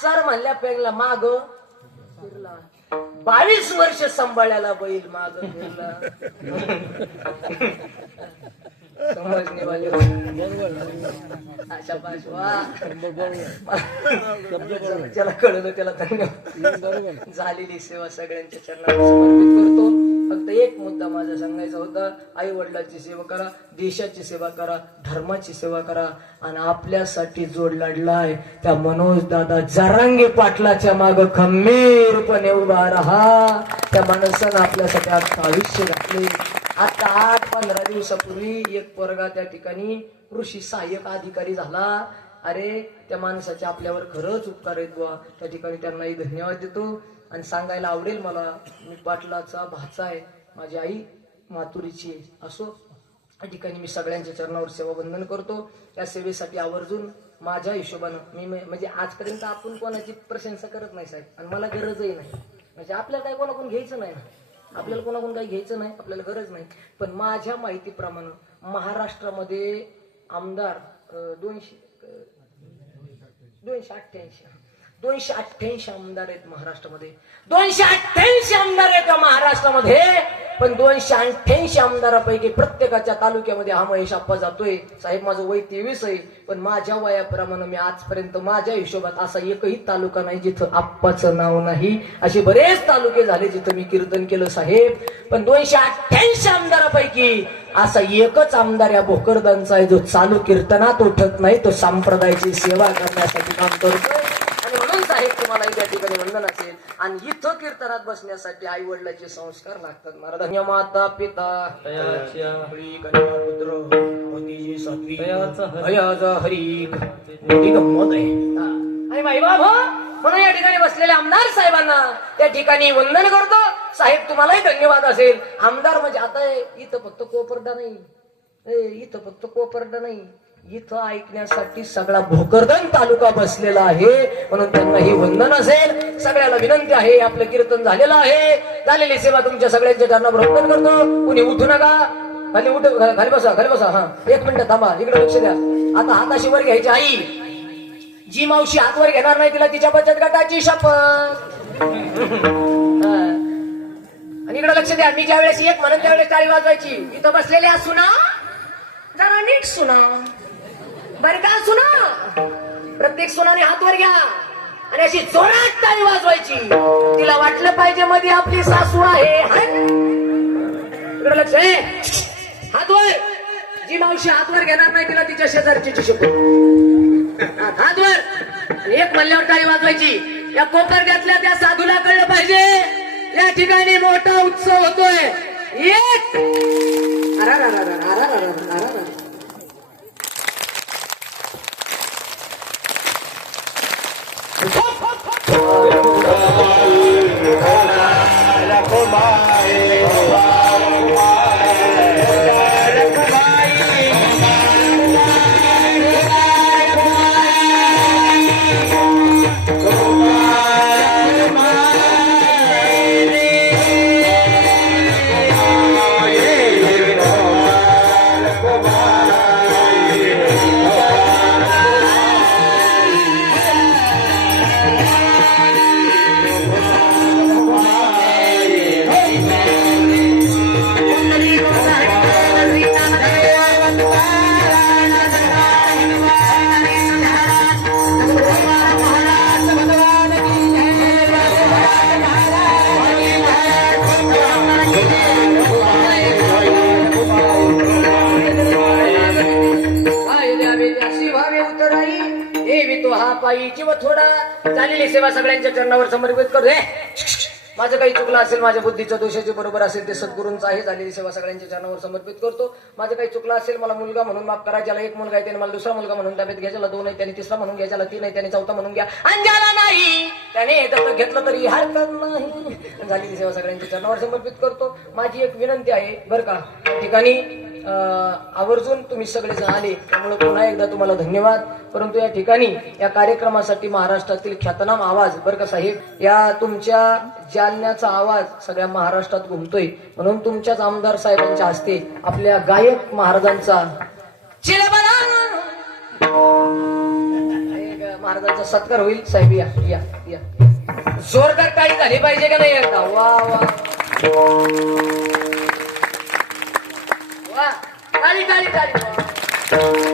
सर म्हणल्या पेंगला माग फिरला. 22 वर्ष सांभाळायला बैल माग फिरला. समजणे वाले अशा ज्याला कळलं त्याला धन्यवाद. झालेली सेवा सगळ्यांच्या चरणात समर्पित करतो. फक्त एक मुद्दा माझा सांगायचा होता, आई वडिलांची सेवा करा, देशाची सेवा करा, धर्माची सेवा करा, आणि आपल्यासाठी जोड लढलाय त्या मनोज दादा जरांगे पाटलाच्या माग खंबीरपणे उभा राहा. त्या माणसानं आपल्यासाठी आता आयुष्य घातले. आता 8-15 दिवसापूर्वी एक पोरगा त्या ठिकाणी कृषी सहाय्यक अधिकारी झाला. अरे त्या माणसाचे आपल्यावर खरंच उपकार आहेत बुवा. त्या ठिकाणी त्यांनाही धन्यवाद देतो. आणि सांगायला आवडेल मला, मी पाटलाचा भाचा आहे, माझी आई मातुरीची असो. या ठिकाणी मी सगळ्यांच्या चरणावर सेवा वंदन करतो. या सेवेसाठी आवर्जून माझ्या हिशोबानं मी म्हणजे आजपर्यंत आपण कोणाची प्रशंसा करत नाही साहेब, आणि मला गरजही नाही. म्हणजे आपल्याला काही कोणाकडून घ्यायचं नाही ना, आपल्याला कोणाकडून काही घ्यायचं नाही, आपल्याला गरज नाही. पण माझ्या माहितीप्रमाणे महाराष्ट्रामध्ये आमदार 288 आमदार आहेत महाराष्ट्रामध्ये. 288 आमदार आहेत महाराष्ट्रामध्ये. पण 288 आमदारापैकी प्रत्येकाच्या तालुक्यामध्ये हा महेश आप्पा जातोय. साहेब माझं वय 23 आहे, पण माझ्या वयाप्रमाणे मी आजपर्यंत माझ्या हिशोबात असा एकही तालुका नाही जिथं आप्पाचं नाव नाही. असे बरेच तालुके झाले जिथं मी कीर्तन केलं साहेब. पण 288 आमदारापैकी असा एकच आमदार या भोकरदांचा आहे जो चालू कीर्तनात उठत नाही, तो संप्रदायाची सेवा करण्यासाठी काम करतो. आणि म्हणून साहेब तुम्हाला त्या ठिकाणी वंदन असेल. आणि इथं कीर्तनात बसण्यासाठी आई वडिलांचे संस्कार लागतात. महाराज धन्य माता पिता तयाच्या पुत्र मोदीजी सात्विक तयाचा हरी. भयाचा हरी मोदी गंमत आहे. आणि माई बाबा म्हणून या ठिकाणी बसलेल्या आमदार साहेबांना त्या ठिकाणी वंदन करतो. साहेब तुम्हालाही धन्यवाद असेल. आमदार म्हणजे आता इथं फक्त कोपर्डा नाही, इथं फक्त कोपर्डा नाही, इथं ऐकण्यासाठी सगळा भोकरदन तालुका बसलेला आहे. म्हणून त्यांना ही वंदन असेल. सगळ्याला विनंती आहे, आपलं कीर्तन झालेलं आहे. झालेली सेवा तुमच्या सगळ्यांच्या चरणावर वंदन करतो. कुणी उठू नका, खाली खाली बसा, खाली बसा. हा 1 मिनिट थांबा, इकडे लक्ष द्या. आता हाताशी वर घ्यायची. आई जी मावशी हातवर घेणार नाही तिला तिच्या बचत गटाची शपथ. आणि इकडे लक्ष द्या, मी ज्या वेळेस एक म्हणून त्यावेळेस टाळी वाजवायची. इथं बसलेल्या सुना जरा नीट सुना बरं का, सुना प्रत्येक सुनाने हातवर घ्या आणि अशी जोरात टाळी वाजवायची. तिला वाटलं पाहिजे मध्ये आपली सासू आहे. इकडे लक्ष आहे, हातवर. जी मावशी हातवर घेणार नाही तिला तिच्या शेजारची शपथ. हातवर एक म्हणल्यावर टाळी वाजवायची. या कोपरड्यातल्या त्या साधूला कळलं पाहिजे या ठिकाणी मोठा उत्सव होतोय. एक पायी जीव थोडा. झालेली सेवा सगळ्यांच्या चरणावर समर्पित करतो. माझं काही चुकलं असेल, माझ्या बुद्धीचं दोषाचे बरोबर असेल ते सद्गुरूंचं आहे. झालेली सेवा सगळ्यांच्या चरणावर समर्पित करतो. माझं काही चुकलं असेल, मला मुलगा म्हणून माफ करा. ज्याला एक मुलगा आहे त्याने मला दुसरा मुलगा म्हणून ताब्यात घ्या. ज्याला 2 आहे त्याने तिसरा म्हणून घ्या. ज्याला 3 आहे त्याने चौथा म्हणून घ्या. आणि ज्याला नाही त्याने दत्तक घेतलं तरी हरकत नाही. झालेली सेवा सगळ्यांच्या चरणावर समर्पित करतो. माझी एक विनंती आहे बरं का, या ठिकाणी आवर्जून तुम्ही सगळेजण आले त्यामुळे पुन्हा एकदा तुम्हाला धन्यवाद. परंतु या ठिकाणी या कार्यक्रमासाठी महाराष्ट्रातील ख्यातनाम आवाज बरं का साहेब, या तुमच्या जालन्याचा आवाज सगळ्या महाराष्ट्रात घुमतोय. म्हणून तुमच्याच आमदार साहेबांच्या हस्ते आपल्या गायक महाराजांचा महाराजांचा सत्कार होईल. साहेब या या या, जोरदार टाळी झाली पाहिजे का नाही एकदा. वा वा वा, टाळी टाळी टाळी.